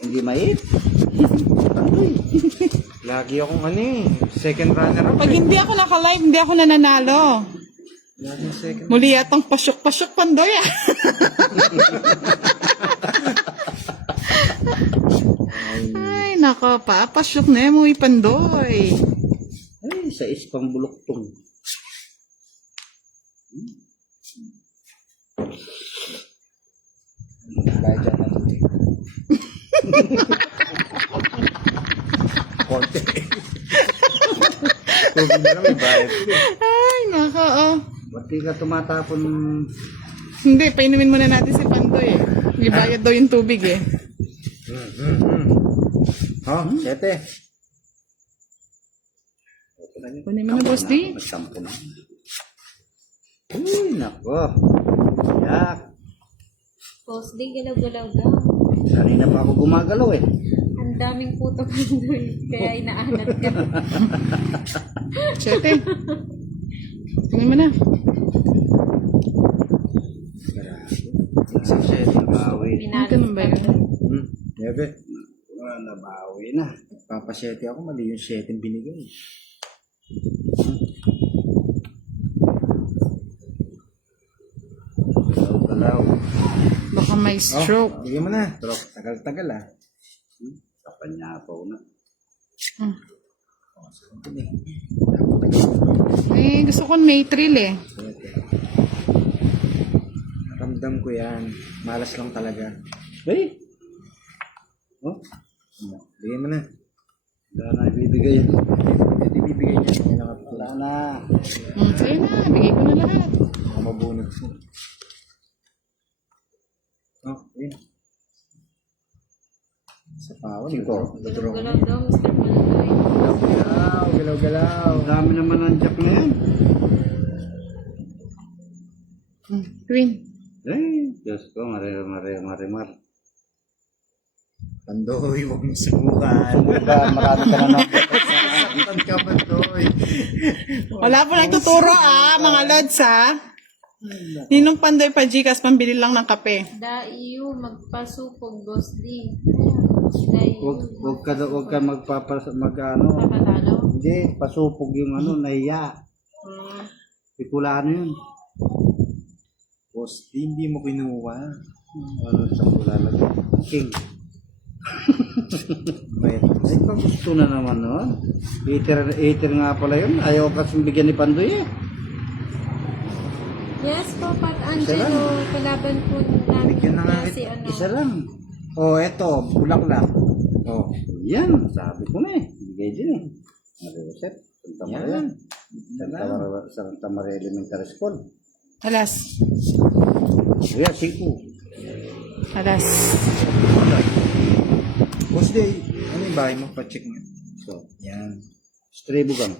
Hindi mait. Lagi akong ano eh. Second runner up Pag eh. hindi ako naka-live, hindi ako nananalo. Lagi yung second. Muli yatang pasyok-pasyok, Pandoy ah. Ay, nako, papasyok na mo, Pandoy. Ay, sa ispang buluktong. Bayad dyan na tubig. Konti. Tubig na lang may bayad. Ay, nako, oh. Ba't di ka tumatapon? Hindi, painumin muna natin si Pandoy eh. May bayad daw yung tubig eh. Oh, 7. Kunin mo na, Boss D. Nagsampo na. Uy, nako. Yak. Boss D, galaw-galaw daw. Kanina pa ako gumagalaw eh. Ang daming puto Pandoy. Kaya inaanat ka. 7. Kunin mo na. Isang 7. Nabawi. Ganun ba yun? 9. Nabawi na. Papasete ako, mali yung 7 binigay. Galaw. Baka may stroke. Bigyan mo na. Tagal-tagal ah. Kapanyapaw na. Eh, gusto ko may thrill eh. Ramdam ko yan. Malas lang talaga. Hey! Oh, Bigyan mo na. wala na ibibigay yan. Ito ibibigay niya. May Wala nakapula. na. Sige na, bigay ko na lahat. Baka mabunot mo. Oh, yun. Sa pawan. Siko. Galaw-galaw daw, Mr. Pandoy. Galaw, galaw-galaw. Ang dami naman ng jack ngayon. Queen. Ay, Diyos ko, marimar. Pandoy, huwag mong subukan. Subukan, marami ka na na. Saan ka, Pandoy? Wala po nagtuturo mga lods Ninong Pandoy pa Gcash, pambili lang ng kape. Daiyo, magpasupog, Boss D. Huwag ka magpapatalo. Papatalo. Hindi, pasupog yung nahiya. Pikula yun. Boss, hindi mo kinuha. Ano sa kulalagay? King. Bayad. Ay, gusto na naman no? Eater nga pala yun. Ayaw kasing bigyan ni Pandoy eh. Yes po, Pat Angelo. Kalaban po namin Bigyan na nga si ano. Isa lang. Oh, eto, bulaklak. Oh, Yan, sabi ko na eh. Bigay din eh. Mariosep, Santa Maria. yan. Santa Maria Elementary School. Alas. Kuya, 5. Alas. Boss Day, ano yung bahay mo? Pa-check mo. So, Yan. Strebo gang.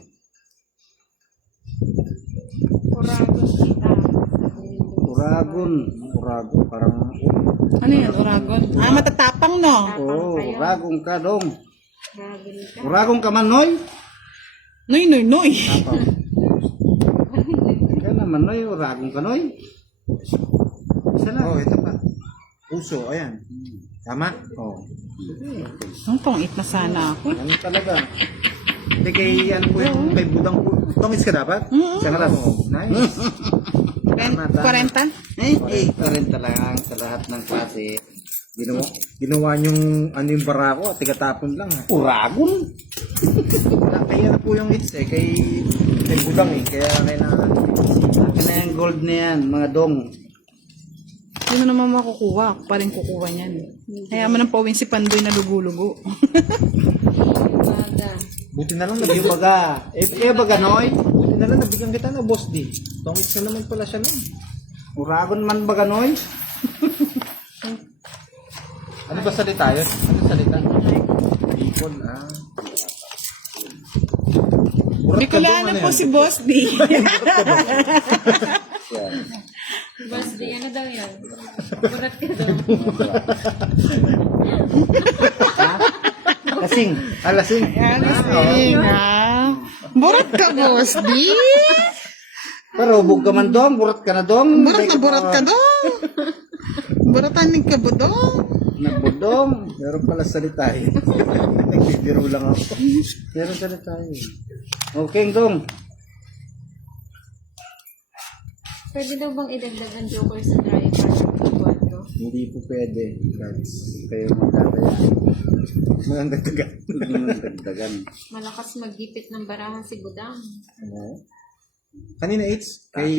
Uragon kita. Uragon. Uragon, parang... Ano yan, Uragon? Ah, matatapang, no? Oh, Uragon ka dong. Uragon ka. Uragon ka man, Noy. Noy, noy, noy. Kaya naman, Noy. Uragon ka, Noy. Isa na. Oh, ito pa. Puso, ayan. Tama? Oh. Ang pangit na sana ako. Ano talaga? Hindi kay, ano po yung kay Budang po. Tongis ka dapat? Isa ka lang. Oh, nice. Tama, tama. 40? 40 lang sa lahat ng klase. Ginawa niyong ano yung barako at tigatapon lang. Ha? Uragon? Wala, kaya na po yung hits eh. Kay Budang eh. Kaya kailangan. Akin na yung gold na yan, mga dong. Hindi mo naman makukuha. Ako pa rin kukuha niyan. Kaya mo nang pauwin si Pandoy na lugo-lugo. Baga. Buti na lang Yung nabigyan. baga. Baga, Noy. Buti na lang nabigyan kita na boss D. Tongis na naman pala siya nun. Uragon man baga, Noy. Ano ba salita yun? Ano salita? Bicol, ah. Bicolano po si Boss D. Yan. Boss D, ano daw yan? Burat ka daw. Kasing. Alasing. Alasing, ha? Burat ka, Boss D. Pero hubog ka man dong, burat ka na dong. Burat na burat ka dong. Buratan ka ba dong? Nagbudong. Meron pala salita eh. Nagbibiro lang ako. Meron ka na tayo. Okay, dong. Pwede daw bang idagdag ang Joker sa dry card ng kwarto? Hindi po pwede. Guys. Kayo magkakaya. Mga dagdagan. Dagdagan. Malakas maggipit ng barahan si Budang. Kanina 8 kay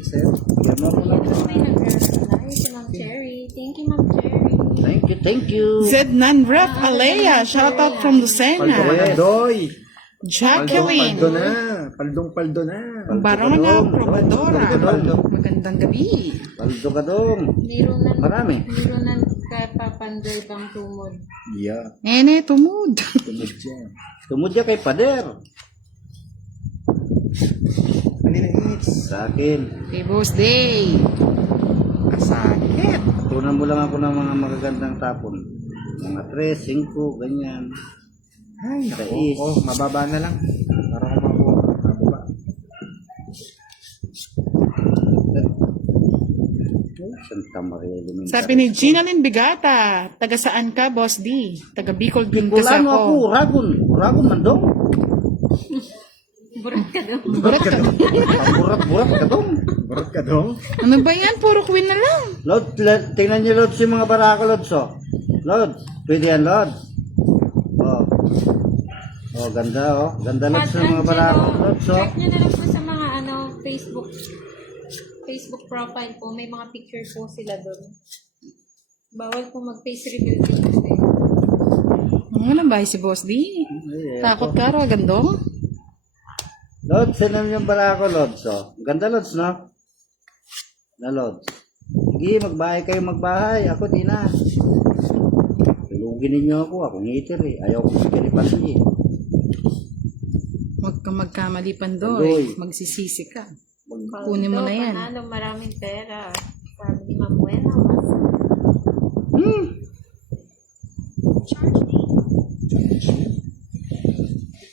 Sir. Tapos may nag-reply si Ma'am Cherry. Thank you, Ma'am Cherry. Thank you. Zednan Rep Alea. Shout out from Paldo ka na, Lucena. Doy. Jacqueline. Paldo na. Paldong-paldo na. Barona Probadora. Paldo. Magandang gabi. Paldo ka dong. Meron na Marami. meron na kay Papandoy bang tumod. Yeah. Nene, tumud. Tumod siya. Tumudya kay Pader. Kanina 8. Sa akin. Kay Boss Day. Sakit. Tunan mo lang ako ng mga magagandang tapon. Mga 3, 5, ganyan. Ay, nako. Sais. Oh, mababa na lang. Para ko mababa. Santa Maria Elementary. Sabi ni Ginalyn Bigata, taga saan ka, Boss D? Taga Bicol din kasi Bicolano ako. ako. Uragon. Uragon man dong. Burat ka daw. Burat ka. Burat ka dong. Barot ka dong. Ano ba yan? Puro queen na lang. Lord, tingnan niyo Lord yung mga baraka Lord. So. Lord, pwede yan Lord. Oh. Oh, ganda oh. Ganda Lord sa mga baraka Lord. So. Check nyo na lang po sa mga Facebook profile po. May mga picture po sila doon. Bawal po mag-face reveal din kasi. Ano ba si Boss D? Takot ka raw, gandong? Lord, saan yung baraka Lord. So. Ganda Lord, no? Na Lord. Sige, magbahay kayo magbahay. Ako di na. Tulugin ninyo ako. Ako ngiter eh. Ayaw ko magkiripan eh. Huwag kang magkamali, Pandoy. Pandoy. Magsisisi ka. Kunin mo na yan. Panalo, maraming pera. Sabi ni Ma'am Buena.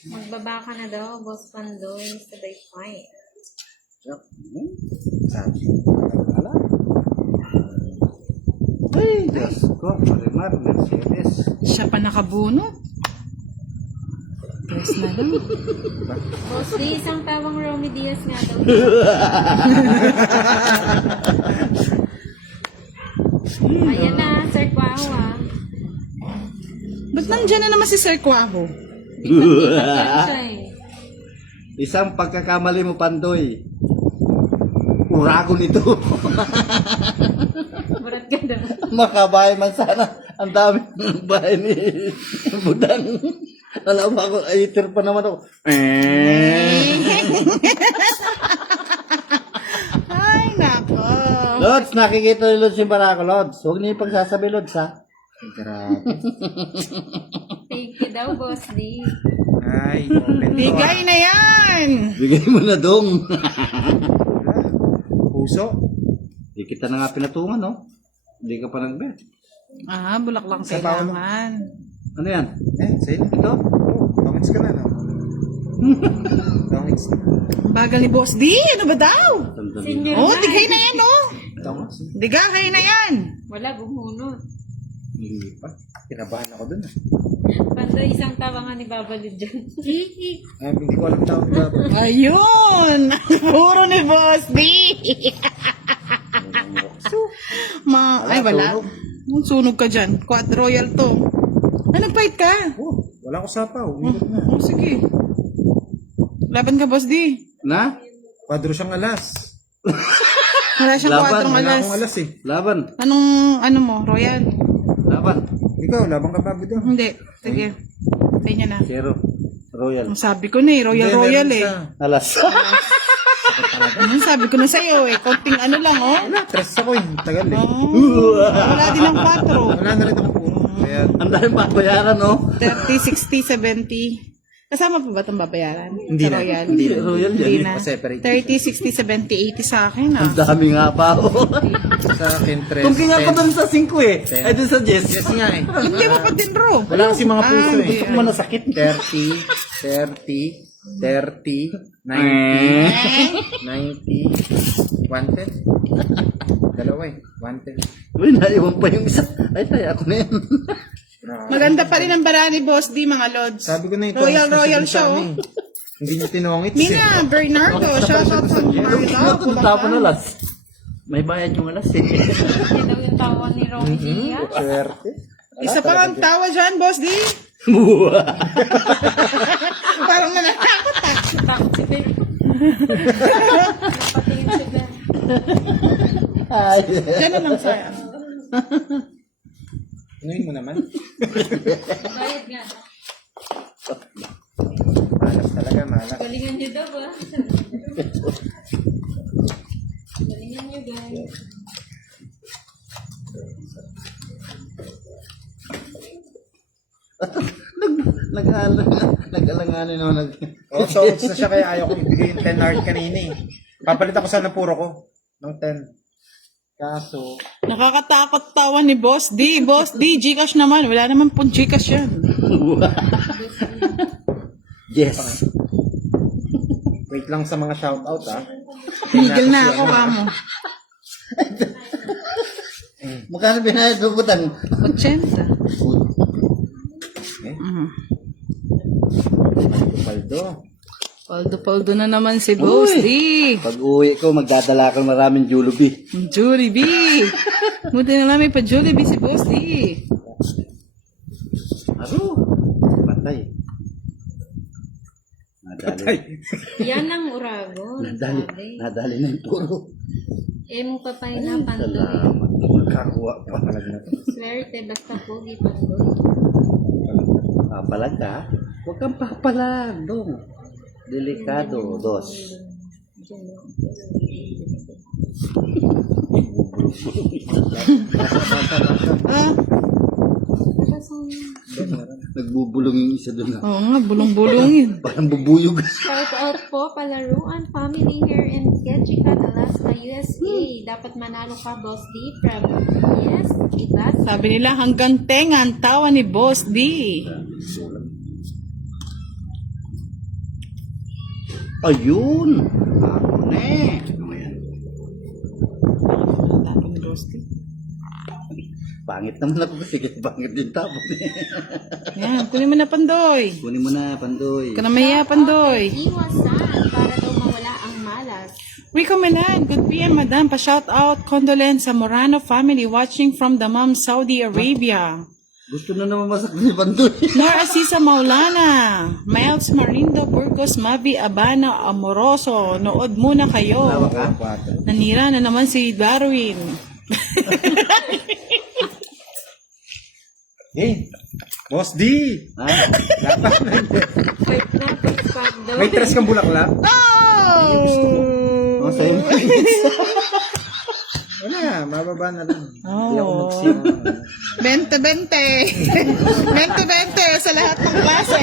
Magbaba ka na daw, Boss Pandoy. Sabay fine. Sabi. Wala. Ay, Diyos ko. Marimar, Mercedes. Siya pa nakabunot. Press na lang. Boss D, isang tawang Romy Diaz nga daw. Ayan na, Sir Kwaho ah. Ba't nandyan na naman si Sir Quaho? Lipat-lipat yan siya eh. Isang pagkakamali mo, Pandoy. Uragon ito. Burat ka naman. Makabahay man sana. Ang dami ng bahay ni Budang. Alam mo ako, aiter pa naman ako. Ay, nako. Lods, nakikita ni Lods yung barako, Lods. Huwag niyo pagsasabi, Lods, ha? Grabe. Thank you daw, Boss D. Ay, open to. Bigay na yan. Bigay mo na dong. Puso. Di kita na nga pinatungan, no? Hindi ka pa nag-bet. Ah, bulaklak Sa bawal mo. kailangan. Ano yan? Sa'yo na. Ito? Oh, comments ka na, no? Comments na. Bagal ni Boss D. Ano ba daw? Sandali. Senior Oh, na. digay na yan, oh. Comments. Digay na yan. Wala, bumunot. Hindi pa. Kinabahan ako dun, ah. Pandoy, isang tawa nga ni Babalid dyan. Ay, hindi ko alam tawag ba. Ayun. Puro ni Boss D. Ay, wala. Sunog ka dyan. Quad Royal to. Ay, nag-fight ka. Oh, wala ko sapaw. Umikot na. Oh, sige. Laban ka, Boss D. Na? Kwadro siyang alas. Wala siyang Laban, kwadrong Wala alas. akong alas, eh. Laban. Anong, ano mo, Royal? Laban. Ikaw, labang ka bago doon. Hindi. Sige. Sa inyo na. Zero. Royal. Ang sabi ko na eh, Royal eh. Alas. Ang sabi ko na sa'yo eh, konting ano lang oh. Wala, tres ako, eh. Tagal, eh. Oh, wala din ng 4. Wala na rin ako puno. Kaya, Ang dami babayaran, no? 30, 60, 70. Kasama pa ba itong babayaran? Hindi sa na. Royal? Hindi na. Royal yan. Hindi na. Pa-separate. 30, 60, 70, 80 sa akin ah. Ang dami nga pa ako. sa akin, tres. Kung kaya ko dun sa 5 eh. Ay, dun sa 10. Yes nga, eh. Hindi mo pa din bro. Wala kasi mga puso, eh. Gusto ko man nasakit. 30, 90, 110. Dalawa, eh. 110. Uy, naiwan pa yung isa. Ay, tayo ako na yan. Maganda pa rin ang bara ni Boss D mga lods. Sabi ko na ito. Royal siya oh. Hindi niyo tinungit. Mina, Bernardo, shout out sa Ito Marilo. tapon na alas. May bayad yung alas eh. Yan daw yung tawa ni Romy Dia. Swerte. Isa pa ang tawa dyan, Boss D. Parang nanakakot ah. Takot si Ben. Napatingin si Ben. Ay. Diyan na lang sa'yo. Inuin mo naman. Bayad nga. Malas talaga, malas. Galingan niyo daw ah. Galingan niyo guys. Nag-alanganin naman. Oh, so odds na siya kaya ayaw ko ibigay yung 10 hard kanina, eh. Papalit ako sana puro ko. Ng 10. Kaso, Nakakatakot tawa ni Boss D. Boss D, Gcash naman. Wala naman pong Gcash yan. Yes. wait lang sa mga shoutout, ah. Tigil na ako kamo. Magkano binayad mo butang? 80. Paldo. Paldo na naman si Boss Uy. D. Pag uwi ko, magdadala ka ng maraming Jollibee. Jollibee. Buti na lang may pa Jollibee si Boss D. Aro. Patay. Nadali. Yan ang uragon. Sabi. Nadali ng turo. Mo papay na pandoy. Salamat. Magkakuha pa. Swerte basta pogi pandoy. Papalag ka? Huwag kang papalag, dong. Delikado, dos. Ah, Nagbubulong yung isa doon. oo nga, bulong-bulongin. Parang bubuyog. Shout out po Palaruan family here in Ketchikan, Alaska, USA. Dapat manalo ka, Boss D, from yes, Ibas. Sabi nila hanggang tenga ang tawa ni Boss D. Ayun. Ako na eh. Ano yan? Tapon ni Boss D. Pangit naman ako kasi pangit din tapon eh. Yan, kunin mo na Pandoy. Kunin mo na, Pandoy. Ka na mahiya, Pandoy. Iwasan para daw mawala ang malas. Rico Milan, good PM, Madam. Pa-shout out, condolence sa Morano family watching from Dammam, Saudi Arabia. Gusto na naman masak ni Pandoy. Nor Asisa Maulana, Miles Marindo, Burgos, Mabi, Abana, Amoroso. Nood muna kayo. Tawa ka? Nanira na naman si Darwin. Eh, Boss D! Ha? Dapat na Fight na, fight daw. May tres kang bulaklak? Oh, sa'yo. Wala, mababa na lang. Hindi ako Oh. mag-sing. 20-20. 20-20 sa lahat ng klase.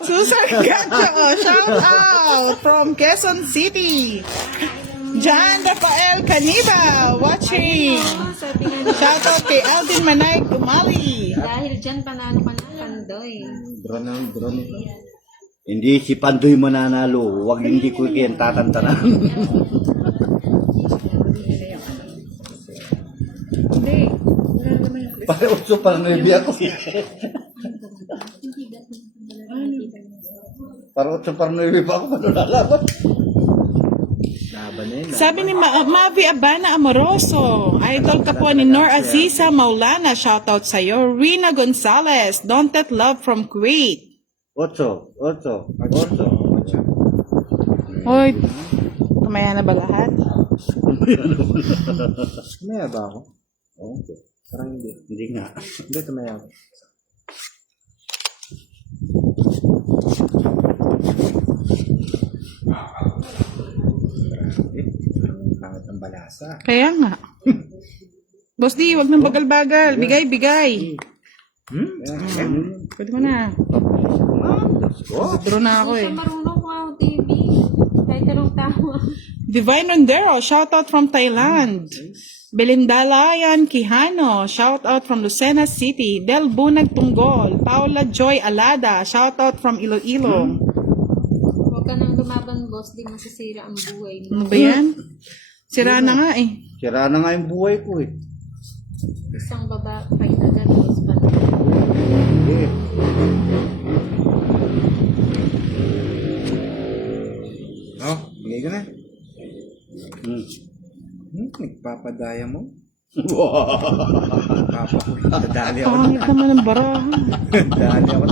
Susan Gacho, shout out from Quezon City. John Rafael Caniba, watching. Oh, sabi nga niya, Shout out kay Alvin Manay Gumali. dahil dyan panalo ka ng Pandoy. Drone. Hindi si Pandoy mananalo. Huwag hindi ko yan tatantanan. Hindi. Para 8 para 9 ako. Para 8 para 9 pa ako. Paano lalaban? Laban na yun. Sabi ni Mavi Abana Amoroso, idol ka po ni Nor Aziza Maulana, shout out sa'yo. Rina Gonzalez, Don't Let Love from Kuwait. 8. Hoy, kumaya na ba lahat? Tumaya ba ako? Okay. Parang hindi. Hindi nga. Hindi, tumaya ako. Ang pangit ng balasa. Kaya nga. Boss D, wag nang bagal-bagal. Bigay. Pwede mo na. Draw na ako Hindi eh. siya marunong ko ang TV. Kahit anong tawa. Divine Rondero, shout out from Thailand. Belindalayan Quijano, shout out from Lucena City. Del Bunag Tunggol. Paula Joy Alada, shout out from Iloilo. Huwag ka nang lumaban, boss. Di masisira ang buhay mo. Ano ba yan? Sira na nga eh. Sira na nga yung buhay ko eh. Isang baba, fight agad, boss. Hindi. Oh, bigay ko na. Hmm. Nagpapadaya mo? Wow. Papa ko. Dadali ako. Pangit naman ang barahan. Dadali ako.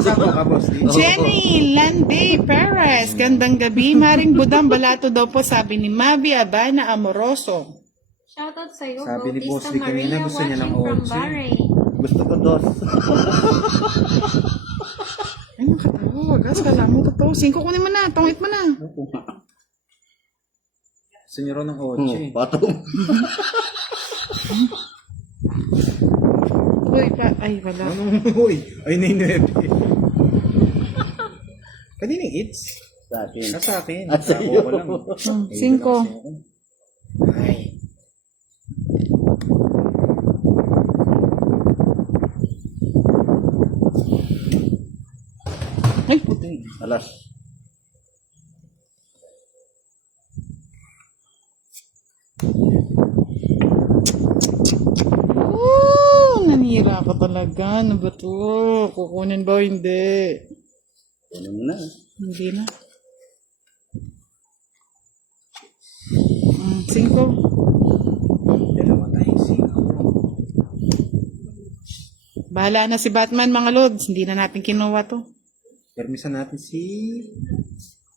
Saan ka, boss? Jenny Landay Perez, gandang gabi. Maring Budang Balato daw po, sabi ni Mavi Abana Amoroso. Shoutout sa'yo, Sabi ni Boss Bautista Lee kanina, Maria, gusto niya ng watching from OG. Bahrain. Gusto ko 2. Ay, nakatawag. Kala mo totoo. 5 kunin mo na. Tungit mo na. Gusto niyo raw ng otse. Patong. Uy, ay, wala. Uy, ay na yung 9. Kanina yung eats? Sa akin. Sa akin. At sa Ako iyo. ko lang. 5. Ay. Ay, puti. Alas. Nanira ka talaga. Ano ba to? Kukunin ba o hindi? Ano mo na? Hindi na. 5. Dalawa tayong singaw. Bahala na si Batman, mga lods. Hindi na natin kinuha to. Permisan natin si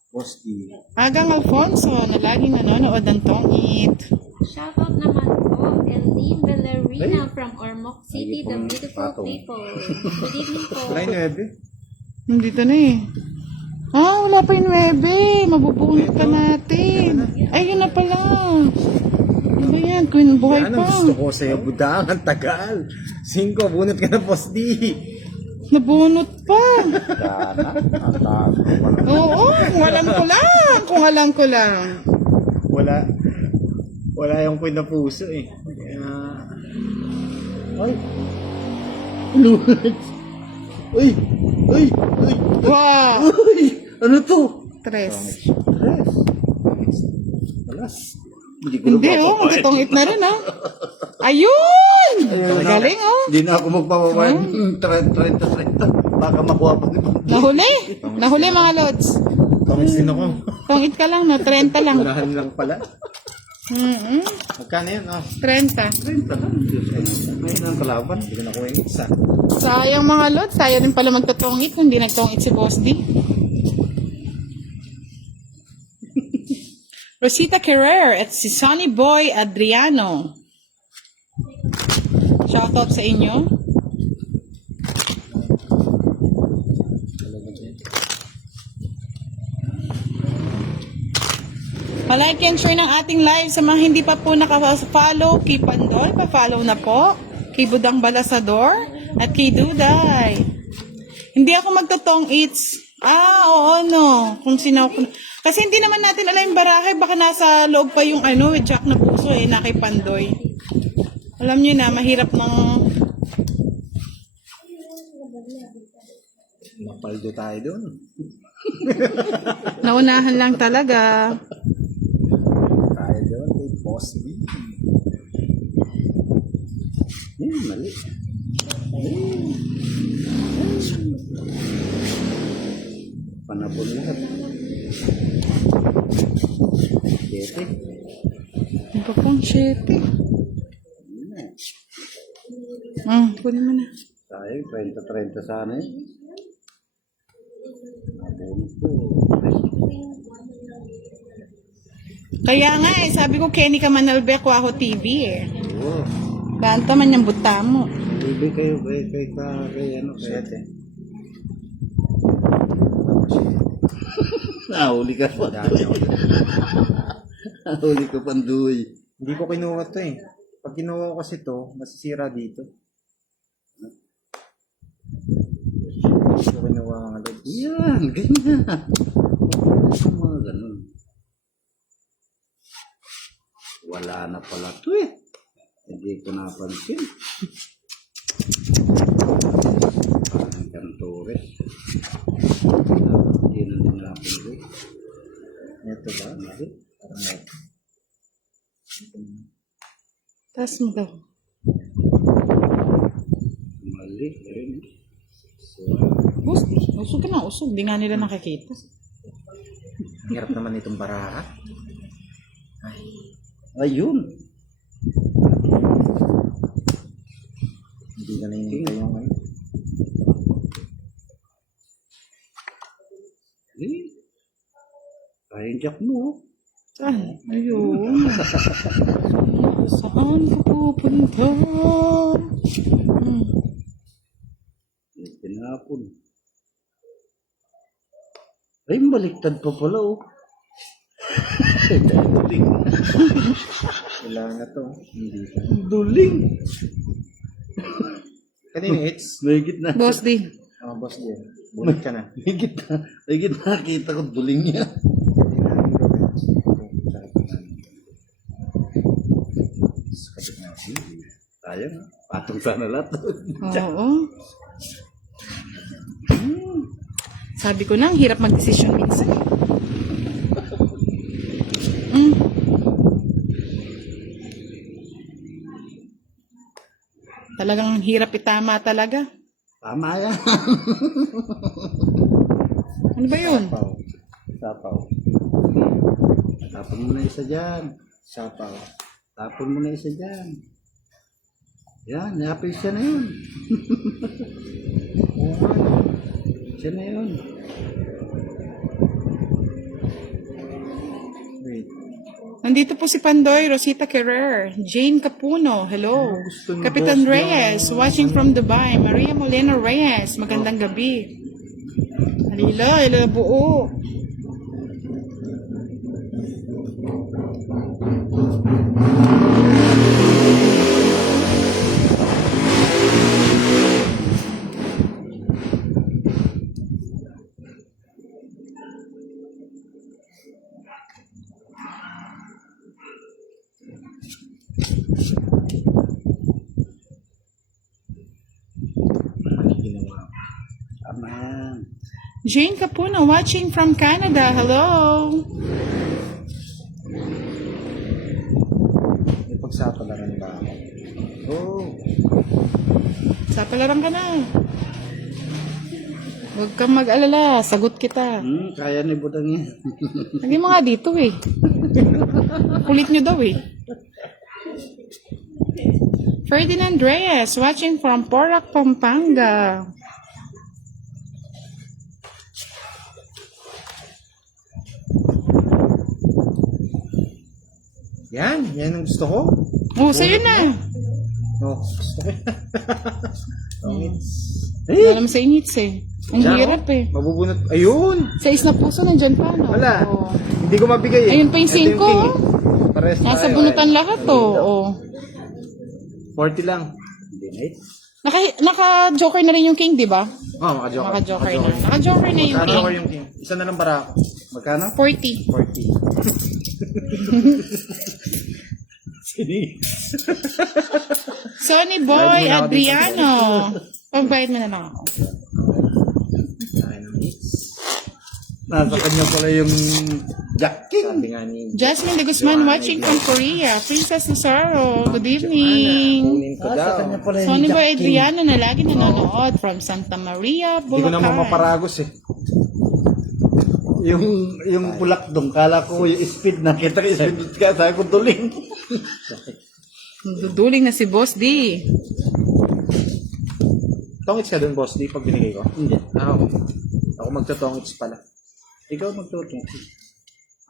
Boss D. Agang Alfonso, na laging nanonood ng Tongit. Shoutout naman po, Ellie Ballerina from Ormoc City, the Ay, beautiful patong. people. Good evening po. Wala yung 9. Nandito na eh. Wala pa yung 9. Mabubunot ka natin. Ay, yun na pala. Ano ba yan? Queen, buhay Yan pa. ang gusto ko sa'yo, budang. Ang tagal. 5, bunot ka na, Boss D. Nabunot pa. Sana. Ang taas. Oo, kung alam ko lang. Wala yung queen na puso eh. Kaya... Ay. Lulit. Uy. Uy. Uy. Wow. Uy. Ano to? 3. Alas. Hindi ko Hindi, magtutungit na rin, Ayun! Galing, Hindi na ako magpapabayad. 30. Baka makuha pa rin. Nahuli, mga lods. Comments din ako. Tungit ka lang, 30 lang. Unahan lang pala. Mm-mm. Magkano yun? 30. 30 lang. Diyos ko. Ngayon ang kalaban. Hindi ko nakuha yung isa. Sayang mga lods. Sayang din pala magtotongit kung hindi nagtongit si Boss D. Rosita Carrer at si Sonny Boy Adriano. Shoutout sa inyo. Palike and share ng ating live sa mga hindi pa po naka-follow. Kay Pandoy, pa-follow na po. Kay Budang Balasador at kay Duday. Hindi ako magtotong eats. Oo, no. Kung sino. Kasi hindi naman natin alam yung barahe. Baka nasa loob pa yung Jack na puso na kay Pandoy. Alam nyo na, mahirap ng... Mapaldo tayo doon. Naunahan lang talaga. Tayo doon kay Boss B. Mali. Panapon lahat. 7. Ano pa pong 7? Kunin mo na. Tayo, 30-30 sana eh. Nabunod po. Kaya nga sabi ko Kenny Kamanalbe, Kwaho TV Oo. Banta man yung buta mo. Bibig kayo kay ano, kay 7. Nahuli ka pa. Nahuli ka Pandoy. Hindi ko kinuha to eh. Pag kinuha ko kasi to, masisira dito. Hindi ko kinuha ang lods. Yan, ganyan. Ang mga ganun. Wala na pala to eh. Hindi ko napansin. Parang kantores. Hindi na din napansin. Ito ba? Parang ito. Taas mo daw. Mali. Ayun. Boss, usog ka na, usog. Di nga nila nakakita. Ang hirap naman itong baraha. Ayun. Hindi na nainintay yung ano. Eh. Kayang jack mo. Saan? Ayun. Saan ka pupunta? Pinapon. Ay, baliktad pa pala oh. Duling. Kailangan na to. Hindi ka. Duling. Kanina it's May gitna. Boss D. mga boss din. Bulit ka na. May gitna. May gitna. Kita ko duling niya. Sayang. Patong sana lahat. Oo. Sabi ko na, ang hirap mag-desisyon minsan. Talagang hirap itama talaga. Tama yan. Ano ba yun? Sapaw. Tapon mo na isa dyan. Sapaw. Tapon mo na isa dyan. Yan, yapis siya na yun. Siya na yun. Wait. Nandito po si Pandoy, Rosita Carrer, Jane Capuno, hello. gusto ni Kapitan Boss Reyes, watching from Dubai. Maria Molina Reyes, magandang gabi. Halila, buo. Mali ginawa. Tama yan. Jane Capuno, watching from Canada, hello. May pagsapalaran ba ako? Oh. Sa palaran ka na. Huwag kang mag-alala, sagot kita. Kaya ni Budang yan. Lagi mo nga dito eh. Kulit nyo daw eh. Ferdinand Reyes, watching from Porac, Pampanga. Yan ang gusto ko. Oh, sa'yo na. No, gusto ko. Tongits. Wala naman sa inits eh. Ang Diyan, hirap eh. Mabubunot. Ayun! Sa is na puso, nandyan pa, no? Wala. Oh. Hindi ko mabigay eh. Ayun pa yung Ito 5, king, oh. eh. Pares Nasa tayo, bunutan eh. lahat, oh. 40 lang. Hindi na eh. Naka-joker na rin yung king, di ba? Oh, maka-joker. Naka-joker na. Naka-joker na yung Maka-joker king. yung king. Isa na lang bara ako. Magkano? 40. 40. Sini. Sonny Bayad Boy mo na ako Adriano. Pagbayad mo na lang ako. Nasa kanya pala yung Jack King. Sabi nga ni Jasmine de Guzman watching from Korea. Princess Nazaro, good evening. kunin ko Nasa daw. kanya pala yung Sonny Jack Boy King. Adriano na lagi nanonood from Santa Maria, Hindi ko naman Bulacan. maparagos eh. Yung bulak doon, kala ko yung speed na. Kita ko speed ka, sabi ko tuling. Duduling na si Boss D. Tongits ka dun, boss. Di pag binigay ko. Hindi. Ah, okay. Ako magtotongits pala. Ikaw magtutong.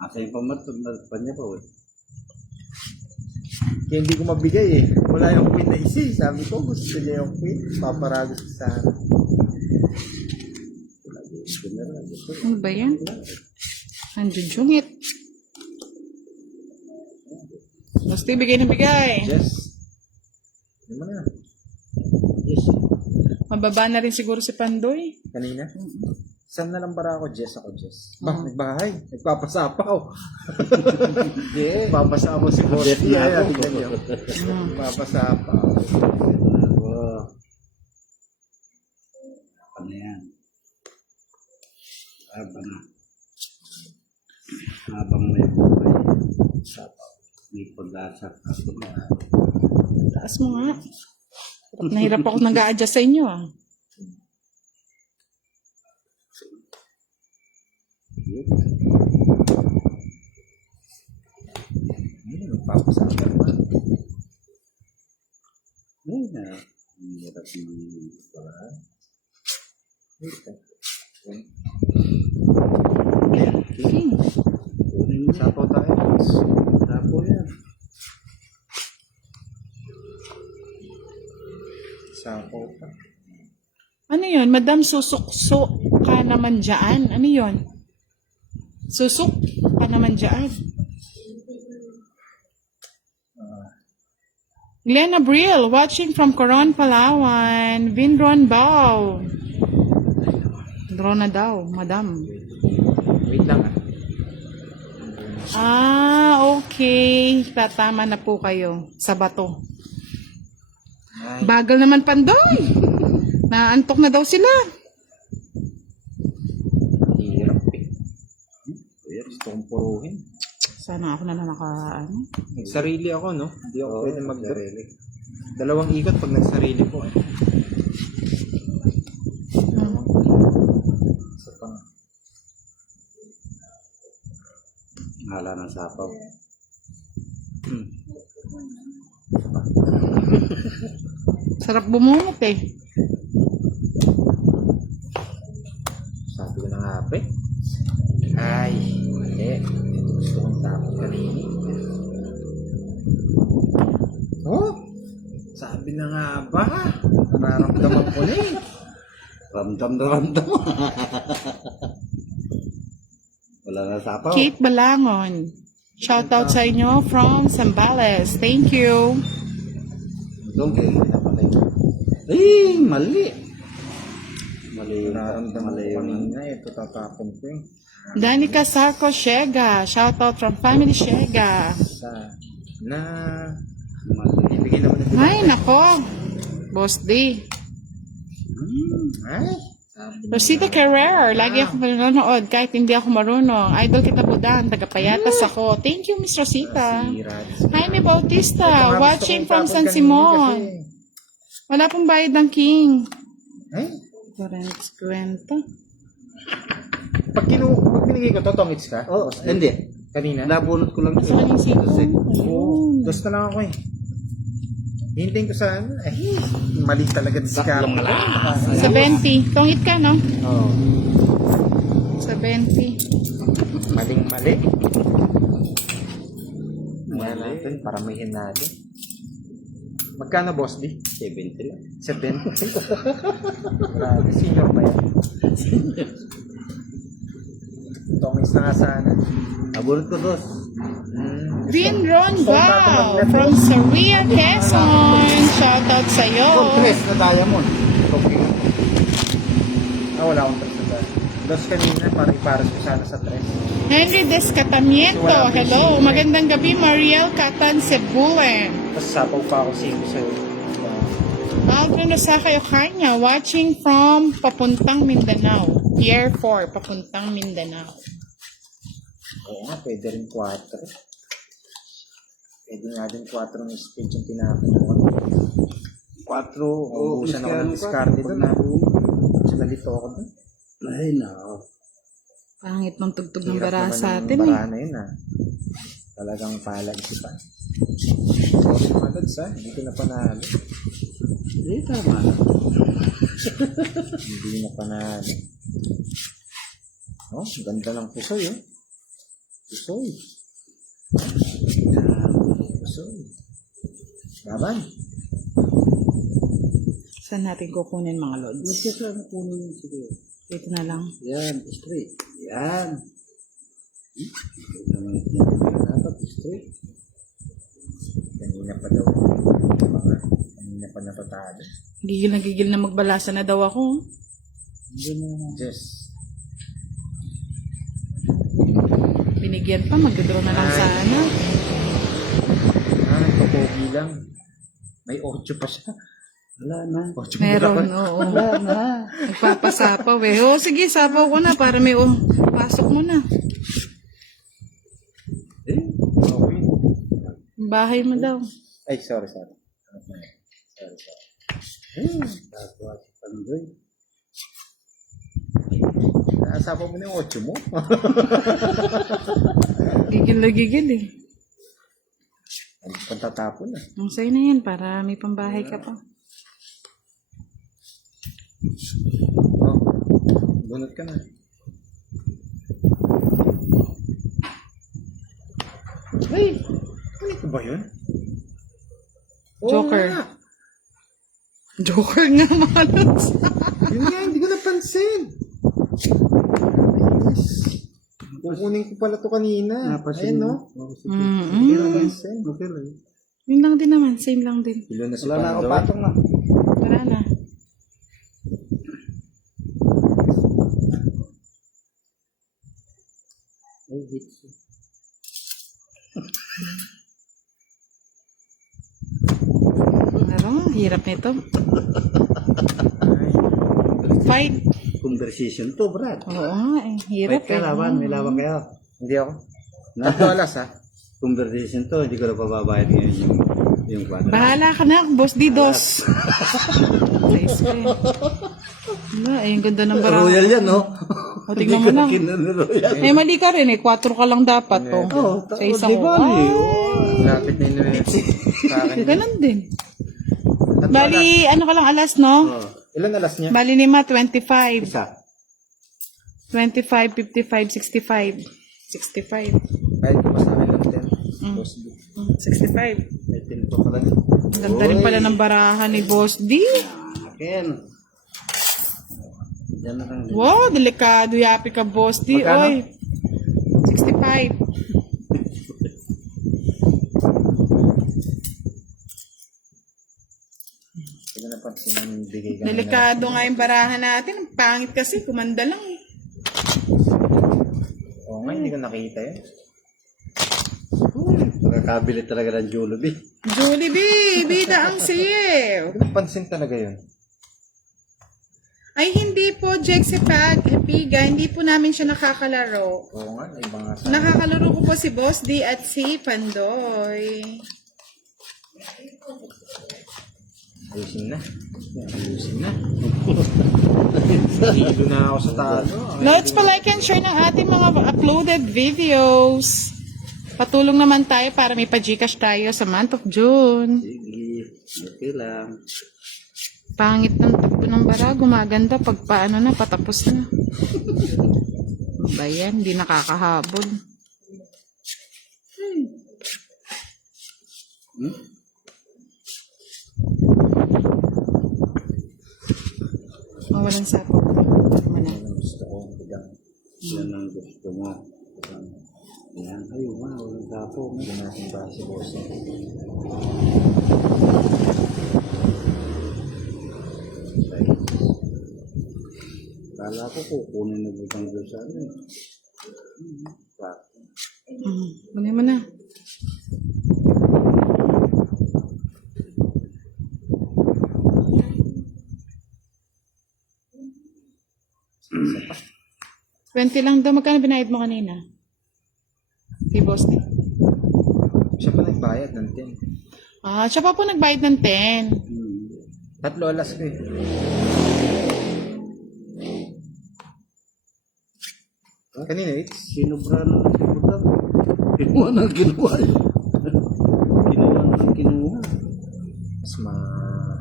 Asa yung panya pa, wait. Kaya hindi ko mabigay eh. Wala yung queen na isi. Sabi ko, gusto niya yung queen. Paparagos ko sana. Ano ba yan? Anjunjungit. Boss D, bigay na bigay. Yes. Ano mo na? Yes. Mababa na rin siguro si Pandoy. Kanina? Saan na lang bara ako? Jess ako, Jess. Bah, nagbahay. Nagpapasapaw. Yeah. Papasapaw si boss. Jess na Yeah, ako. tingnan niyo. Papasapaw. Wow. Ano yan? Habang may buhay, may pag-asa ako na. Taas mo nga. Nahirap ako nag-a-adjust sa inyo ah. Nagpapasapaw naman. Ay, na. Ang hirap ng paraan. King. Kunin mo sa Sapaw tayo. tapo yan. Sapaw pa. Ano yun? Madam, susukso ka naman dyan. Ano yun? Susuk ka naman dyan. Glenn Abril, watching from Coron, Palawan. Vindron Bao. Drone na daw, madam. Wait lang Okay. Tatama na po kayo sa bato. Ay, Bagal naman, Pandoy. Naantok na daw sila. hirap eh. Gusto kong puruhin. Sana ako na lang Nagsarili ako, no? Hindi ako pwede mag-sarili. Dalawang ikot pag nagsarili ko, eh. Isa pa nga. Hala ng sapaw. Sarap bumungot eh. Sabi ko na nga, pe. Ay, hindi. Ito gusto kong tapos kanini. Oh! Sabi na nga ba? Nararamdaman ko na eh. Ramdam na ramdam. Wala na sapaw. Kate Balangon. Shout out sa inyo from Zambales. Thank you. Doon kayo napalay. Ay, mali. Mali. Nararamdaman Mali ko yung kanina eh. Ito tatapon ko eh. Danica Sarco Shega. Shout out from Family Shega. Na mali. ibigay naman ito. Ay, nako. Boss D. Ay, Rosita Carrera. Lagi ako nanonood kahit hindi ako marunong. Idol kita Budan. Tagapayatas ako. Thank you, Miss Rosita. Jaime Bautista. Watching from San Simon. Wala pong bayad ng King. Ay, 40. pag binigay ko to, tongits ka? Oh, hindi. Kanina? Nabunot ko lang. Sa kanyang siko. Oo, dos na lang ako eh. Hintayin ko sa ano. Mali talaga si Carlo. Sa 20. Tungit ka, no? Oo. Sa 20. Maling-mali. Mali natin, paramihin natin. Magkano, Boss D? 70 lang. 70? Grabe, senior pa yan. Tongis na nga sana. Abulot ko, dos. Green Ron Wow from Saria, Quezon. Shoutout sa'yo. Tres na diamond. Okay. Wala akong tres na tayo. Dos kanina, para iparas ko sana sa tres. Henry Descatamiento. Hello. Magandang gabi, Mariel Catan Cebulen. Tapos sapaw pa ako sa'yo. Aldrin Osaka Yohanya, watching from Papuntang Mindanao. Pier 4, Papuntang Mindanao. Oo nga, pwede rin 4. Pwede nga din 4 ng stage yung tinapunuan. 4, ubusan ako ng discard doon na. Kasi nalito ako doon. Ay, no. Pangit ng tugtog ng Hirap bara naman sa yung atin bara eh. na yun Talagang palag-isipan. Sorry mga dads hindi ko na panalo. Hindi, tama. Hindi na panalo. Oh, ganda ng pusoy Pusoy. Pusoy. Laban. Saan natin kukunin mga lods? Magkasama kunin yun siguro. Dito na lang. Yan, straight. Yan. Dapat straight. Kanina pa daw. Kanina pa napatalo. Gigil na magbalasa na daw ako. Yes. Binigyan pa, magdodraw na lang sana. Popogi lang. May 8 pa siya. Wala na. 8 Meron, oo. Wala na. Nagpapasapaw eh. Oh, sige, sapaw ko na para may pasok mo na. Okay. Bahay mo daw. Ay, sorry. Sorry. Tapos, Pandoy. Nasapaw mo na yung 8 mo. Gigil na gigil eh. Ano pang tatapon Ang sa'yo na yan para may pambahay ka pa. Oh, bunot ka na. Ay, ano ko ba yun? Joker. Oo nga. Joker nga mga lods. Yun nga, hindi ko napansin. Yes. Kukunin ko pala to kanina. Napasin Ayun, no? Hindi ko napansin. Okay lang. Yun lang din naman, same lang din. Ilo na si Wala na ako Pando. patong na. Wala na. Ay, hits. Pero, hirap nito. Fight. Conversation to, Brad. Oo nga eh. Hirap Fight ka, eh. laban. May laban kayo. Hindi ako. Na, Tatlo alas, ha? conversation to. Hindi ko na pababayad ngayon yung kwadra. Bahala ka na, Boss Didos. Nice pa eh. Wala, eh, ang ganda ng bara. Royal yan, no? O, tignan mo lang. Kinan ni Royal. Eh, mali ka rin eh. 4 ka lang dapat. Oh. Sa isang Lapit na yun sa akin. Ganun din. Tatlo alas. Bali, ano ka lang alas, no? Ilan alas niya? Bali 5, 25. Isa. 25, 55, 65. 65. Kahit ko mas namin lang din. Boss D. 65. May tinto pala niya. Ang ganda rin pala ng barahan ni Boss D. Akin. Yan na lang. Wow, delikado yapi ka, Boss D. Magkano? Oy. 65. Hindi ko napansin yung bigay ka. Delikado nga yung barahan natin. Ang pangit kasi, kumanda lang eh. Oo nga, hindi ko nakita yun. Nakakabili talaga ng Jollibee. Jollibee, bida ang siyew. Hindi ko napansin talaga yun. Ay, hindi po, Jexipag, Epiga, hindi po namin siya nakakalaro. Oo nga, iba nga sa... Nakakalaro ko po si Boss D at si Pandoy. Ayusin na. Ayusin na. Hilo na ako sa talo. Let's pa-like and share ng ating mga uploaded videos. Patulong naman tayo para may pa-Gcash tayo sa month of June. Sige. Okay lang. Pangit ng takbo ng bara, gumaganda pag paano na, patapos na. Ano ba yan? Hindi nakakahabol. Walang sapo. Gusto ko. Bigang. Yan ang gusto mo. Yan. Ay, walang tapo. Hindi natin ba si boss. Kala ko kukunin na butang doon sa ano. Kunin mo na. $20 lang daw. Magkano binayad mo kanina? Kay boss din. Siya pa nagbayad ng 10. Siya pa po nagbayad ng 10. 3 alas ko eh. Kanina 8. Sinubra na ng butang. Kinuha na kinuha yun. Kinuha na kinuha. Mas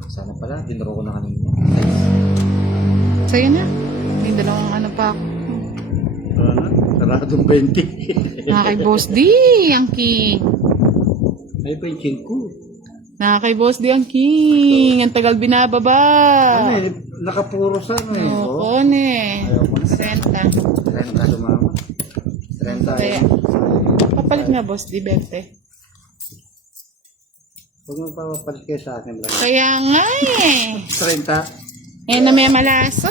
sana pala, dinuro ko na kanina. Sa'yo na. May dalawang ano pa ako. Ano? Saradong 20. Kay boss D, ang king. Ay, pension ko. Kay boss D, ang king. Ang tagal binababa. Ano eh, nakapuro sa ano eh. Oo, ne. Ayaw ko na. 30. 30. Sumama. 30. Kaya, papalit nga boss D, 20. Huwag mo papapalit kayo sa akin lang. Kaya nga eh. 30. Na may malasa.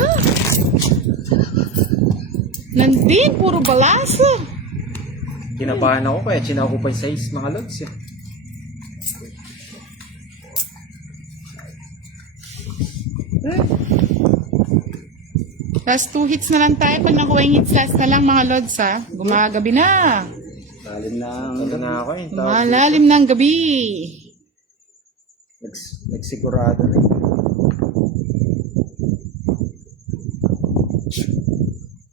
Nandin, puro balasa. Kinabahan ako kaya chinako pa yung size mga lods eh. Last 2 hits na lang tayo. Pag nakuha yung hits last na lang mga lods ha. Gumagabi na. Lalim na ang... Ano na ako eh. Malalim ng gabi. Nagsigurado na eh.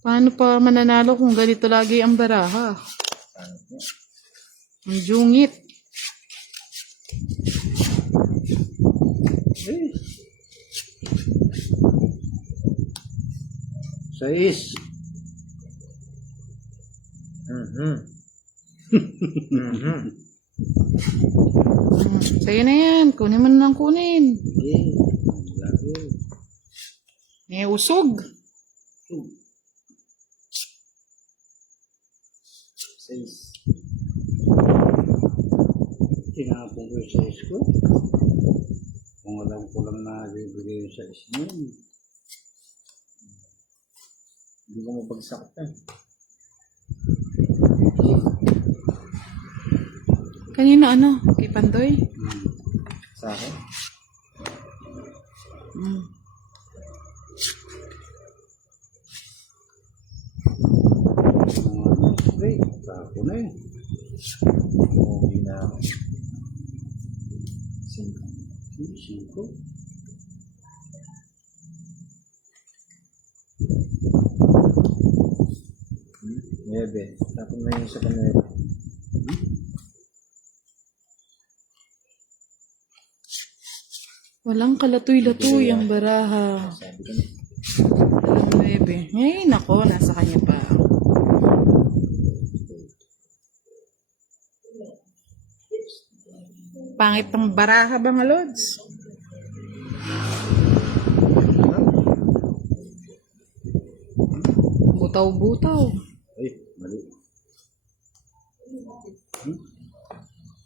Paano pa mananalo kung ganito lagi ang baraha? Ang jungit. Sais. Sa'yo na yan. Kunin mo na lang kunin. Eh, lagi. May usog. Size. Tinapon ko yung sais ko. Kung alam ko lang na bibigay yung sais mo. Hindi ko mabagsak eh. Kanina ano? Kay Pandoy? Sa akin. Wait, tapo na eh. Umuwi na ako. 5. Nuebe. Tapos na yung isa pa 9. Walang kalatoy-latoy ang baraha. Sabi ko na. Alam mo, Ebe. Ngayon ako, nasa kanya pa. Pangit ng baraha ba, mga lods? Butaw-butaw. Ay, mali.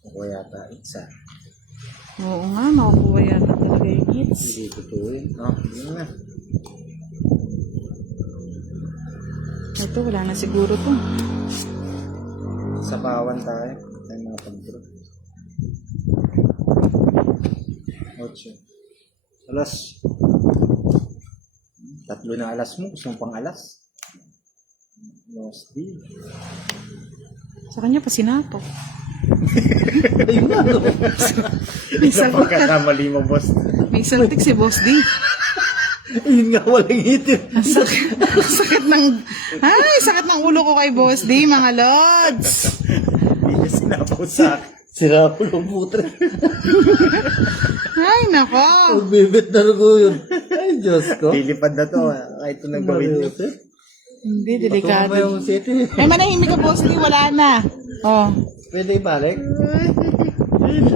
Ako yata isa. Oo nga, makukuha yata talaga yung hits. Hindi totoo yun. Yun na. Ito, wala na siguro to. Sa pawan tayo. Tayo mga pag-draw. 8. Alas. 3 na alas mo. Gusto mo pang alas? Lost D. Sa kanya pa sinato. Ayun na. May sagot. Pagkakamali mo, boss. May saltik si Boss D. Ayun nga, walang hitin. Ang sakit ng... Ay, sakit ng ulo ko kay Boss D, mga lods. Hindi niya sinapaw sa akin. Sira ko ng putre. Ay, nako. Magbibit na rin ko yun. Ay, Diyos ko. Lilipad na to. Kahit ito nang gawin niyo. Hindi, Patuloy delikado. mo yung city. Ay, manahimik ka, Boss Lee. Wala na. Oh, Pwede ibalik?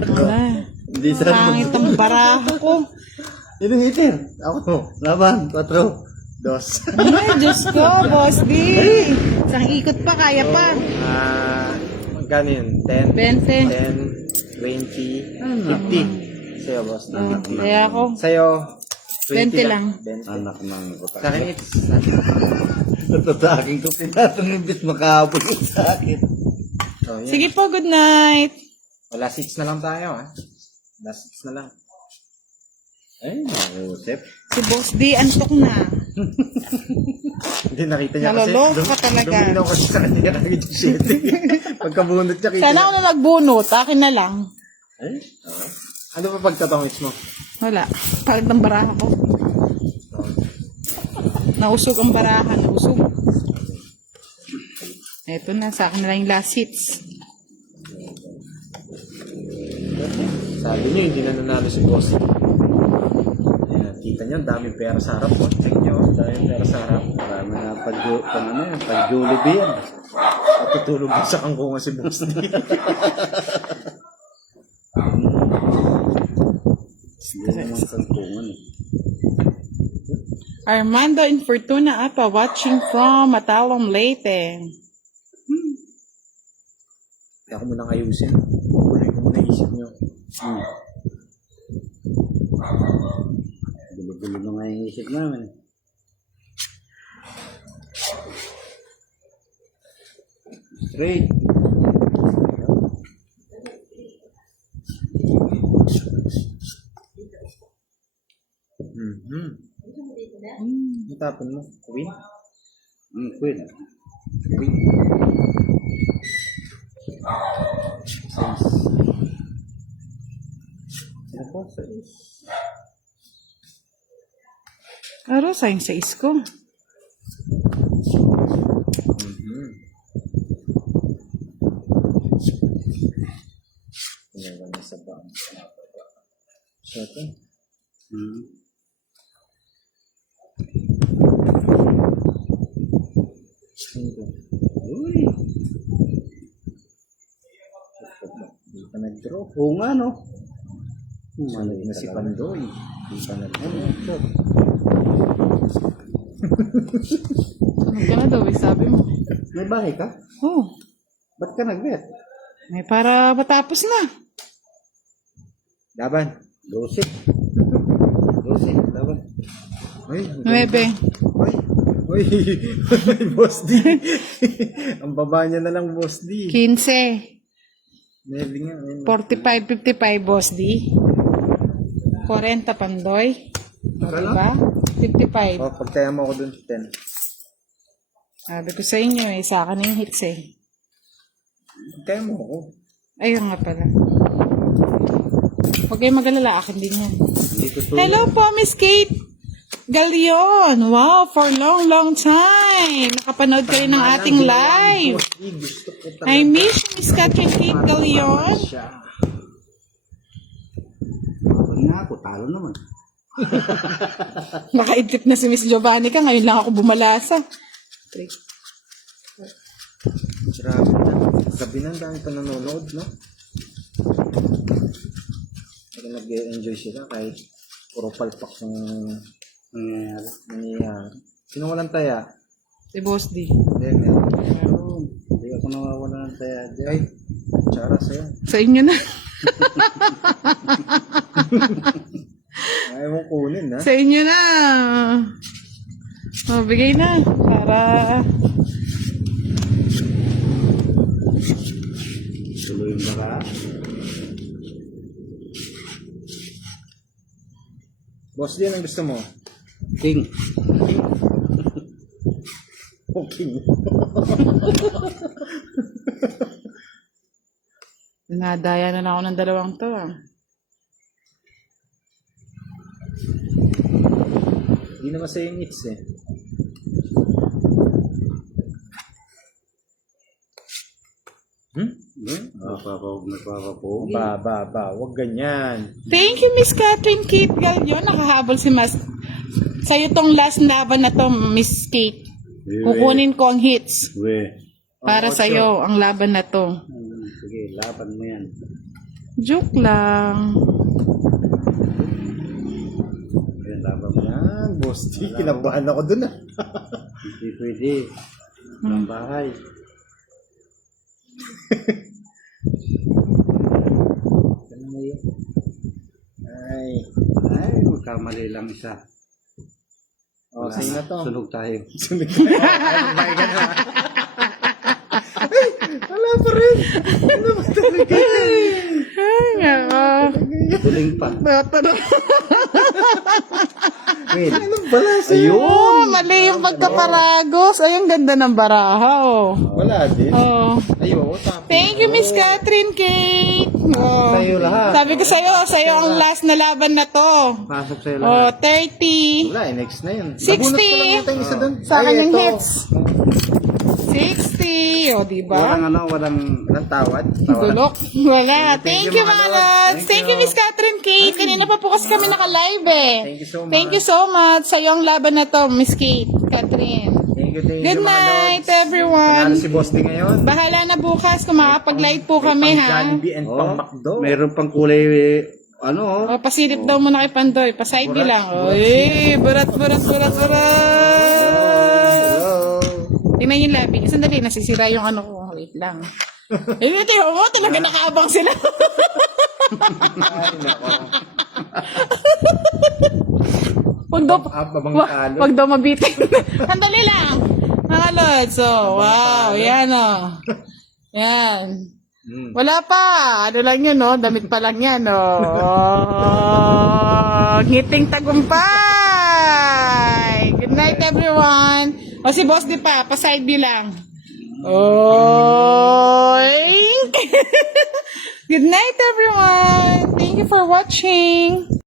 wala. Hindi sa Pangit ang baraha ko. Sino hitter? Ako. Laban. 4. Dos. Ay, Diyos ko, Boss Lee. Isang ikot pa, kaya pa. Magkano yun? 10? 20. 10, 20, 50. Sa'yo, boss. Oh, kaya ako. Sa'yo, 20 lang. 20. Anak ng Sa akin, it's... Ito sa akin ko pinatong imbis makahabol sa akin. Oh, yan. Sige po, good night. Wala 6 na lang tayo, ha? Wala 6 na lang. Ay, Joseph. Si Boss D, antok na. Hindi, nakita niya kasi. Naloloko ka talaga. Duminaw kasi sa kanya kahit shit. Pagkabunot niya, kita Sana niya. ako na nagbunot. Akin na lang. Ay, Ano pa pagtatangits mo? Wala. Pagod ng baraha ko. Nausog ang baraha. Nausog. Eto na. Sa akin na lang yung last hits. Sabi niyo, hindi na nanalo si boss. Ayan, kita niyo, daming pera sa harap. Oh. Check niyo, daming pera sa harap. marami na pag-Jollibee yan. At tutulog din sa kangkungan si boss. Hindi naman sangkungan eh. Armando and Fortuna Apa watching from Matalom, Leyte. Kaya ako munang ayusin. Tuloy ko muna isip niyo. Gulo-gulo na nga yung isip namin. Straight. Natapon mo. Queen? Queen. Queen. Ano po? Aro, sayang sa isko. Pinagawa na sa bang. Siyempre. Uy. Hindi pa nag-draw. Oo nga no. Malag na si Pandoy. Hindi pa nag-draw. Ano ka na daw, sabi mo. May bahay ka? Oh, Ba't ka nag-bet? may para matapos na. Laban. 12. 12. Dapat. Uy. 9. Uy. Uy. Boss D. Ang baba niya na lang, Boss D. 15. Maybe nga. 45, 55, Boss D. 40, Pandoy. Diba? 55. Oh, pagkaya mo ako dun, 10. Sabi ko sa inyo eh, sa akin yung hits eh. Pagkaya mo ako. Ayun nga pala. Huwag kayong mag-alala, akin din yan. Hindi ko to. Hello po, Miss Kate Galion. Wow, for long time. Nakapanood kayo ng ating live. Boss D, gusto ko talaga. I miss you, Miss Catherine Kate Galion. Siya. Ako nga ako. Talo naman. Nakaidlip na si Miss Giovanni ka. Ngayon lang ako bumalasa. Grabe na. Gabi na, ang dami pa nanonood, no? Pero nag-enjoy sila kahit puro palpak ng nangyayari. Sino walang taya? Si Boss D. Hindi, meron. Hindi ako nawawala ng saya. Ay, tsara sa'yo. Sa inyo na. Ayaw mong kunin, ha? Sa inyo na. O, bigay na. Para... Tuloy yung baka. Boss, din ang gusto mo? King. Okay. Dinadaya na ako ng dalawang to. Hindi naman sa'yo yung hits, eh. Nagpapapogi. Wag ganyan. Thank you, Miss Catherine Kate Galyon. Nakahabol si Mas. Sa'yo tong last laban na to, Miss Kate. Kukunin ko ang hits. Para sa'yo, ang laban na to. Sige, laban mo yan. Joke lang. Ayan, laban mo. Yan, boss D. Kinabahan ako dun ah. Hindi pwede. Ang bahay. Ay. Ay, magkamali lang isa. O, sa'yo na to. Sunog tayo. Sunog ka. Ay, kumain ka na. Ay, wala pa rin. Ano ba talaga? Ay, nga. Tuling pa. Wait. Anong bala sa'yo? Oh, mali yung pagkaparagos. Ay, ang ganda ng baraha, oh. Wala din. Oh. Ay, oo. Tapos. Thank you, Miss Catherine Kate. Oh. Sa'yo lahat. Sabi ko sa'yo ang last na laban na to. Pasok sa'yo Oh, lahat. 30. Wala, next na yun. 60. Nabunot ko lang yata yung isa dun. Sa akin Ay, yung ito. hits. 60. O, diba? Walang tawad. Dulok. Wala. Thank Thank you, you, mga mga lods. lods. Thank you, Miss Catherine Kate. Kanina pa po kasi kami naka-live eh. Thank you so much. Thank you so much. Sa'yo ang laban na to, Miss Kate. Catherine. Thank you, Good mga night, lods. everyone. Panalo si Boss D ngayon. Bahala na bukas kung makakapag-live po kami, Pang ha? Jollibee and pang McDo. Meron pang kulay, ano, O, pasilip daw muna kay Pandoy. Paside view lang. Uy, burat. Tingnan yung labi. Sandali, nasisira yung ano ko. Wait lang. Tingnan mo, talaga nakaabang sila. Ay, nako. Wag daw, Abang talo. wag daw mabitin. Sandali lang. Mga lods. So, wow. Yan, oh. Yan. Wala pa. Ano lang yun, no? Damit pa lang yan, oh. Ngiting tagumpay. Good night, everyone. O, si Boss di pa. Pa-side view lang. Oy. Good night, everyone. Thank you for watching.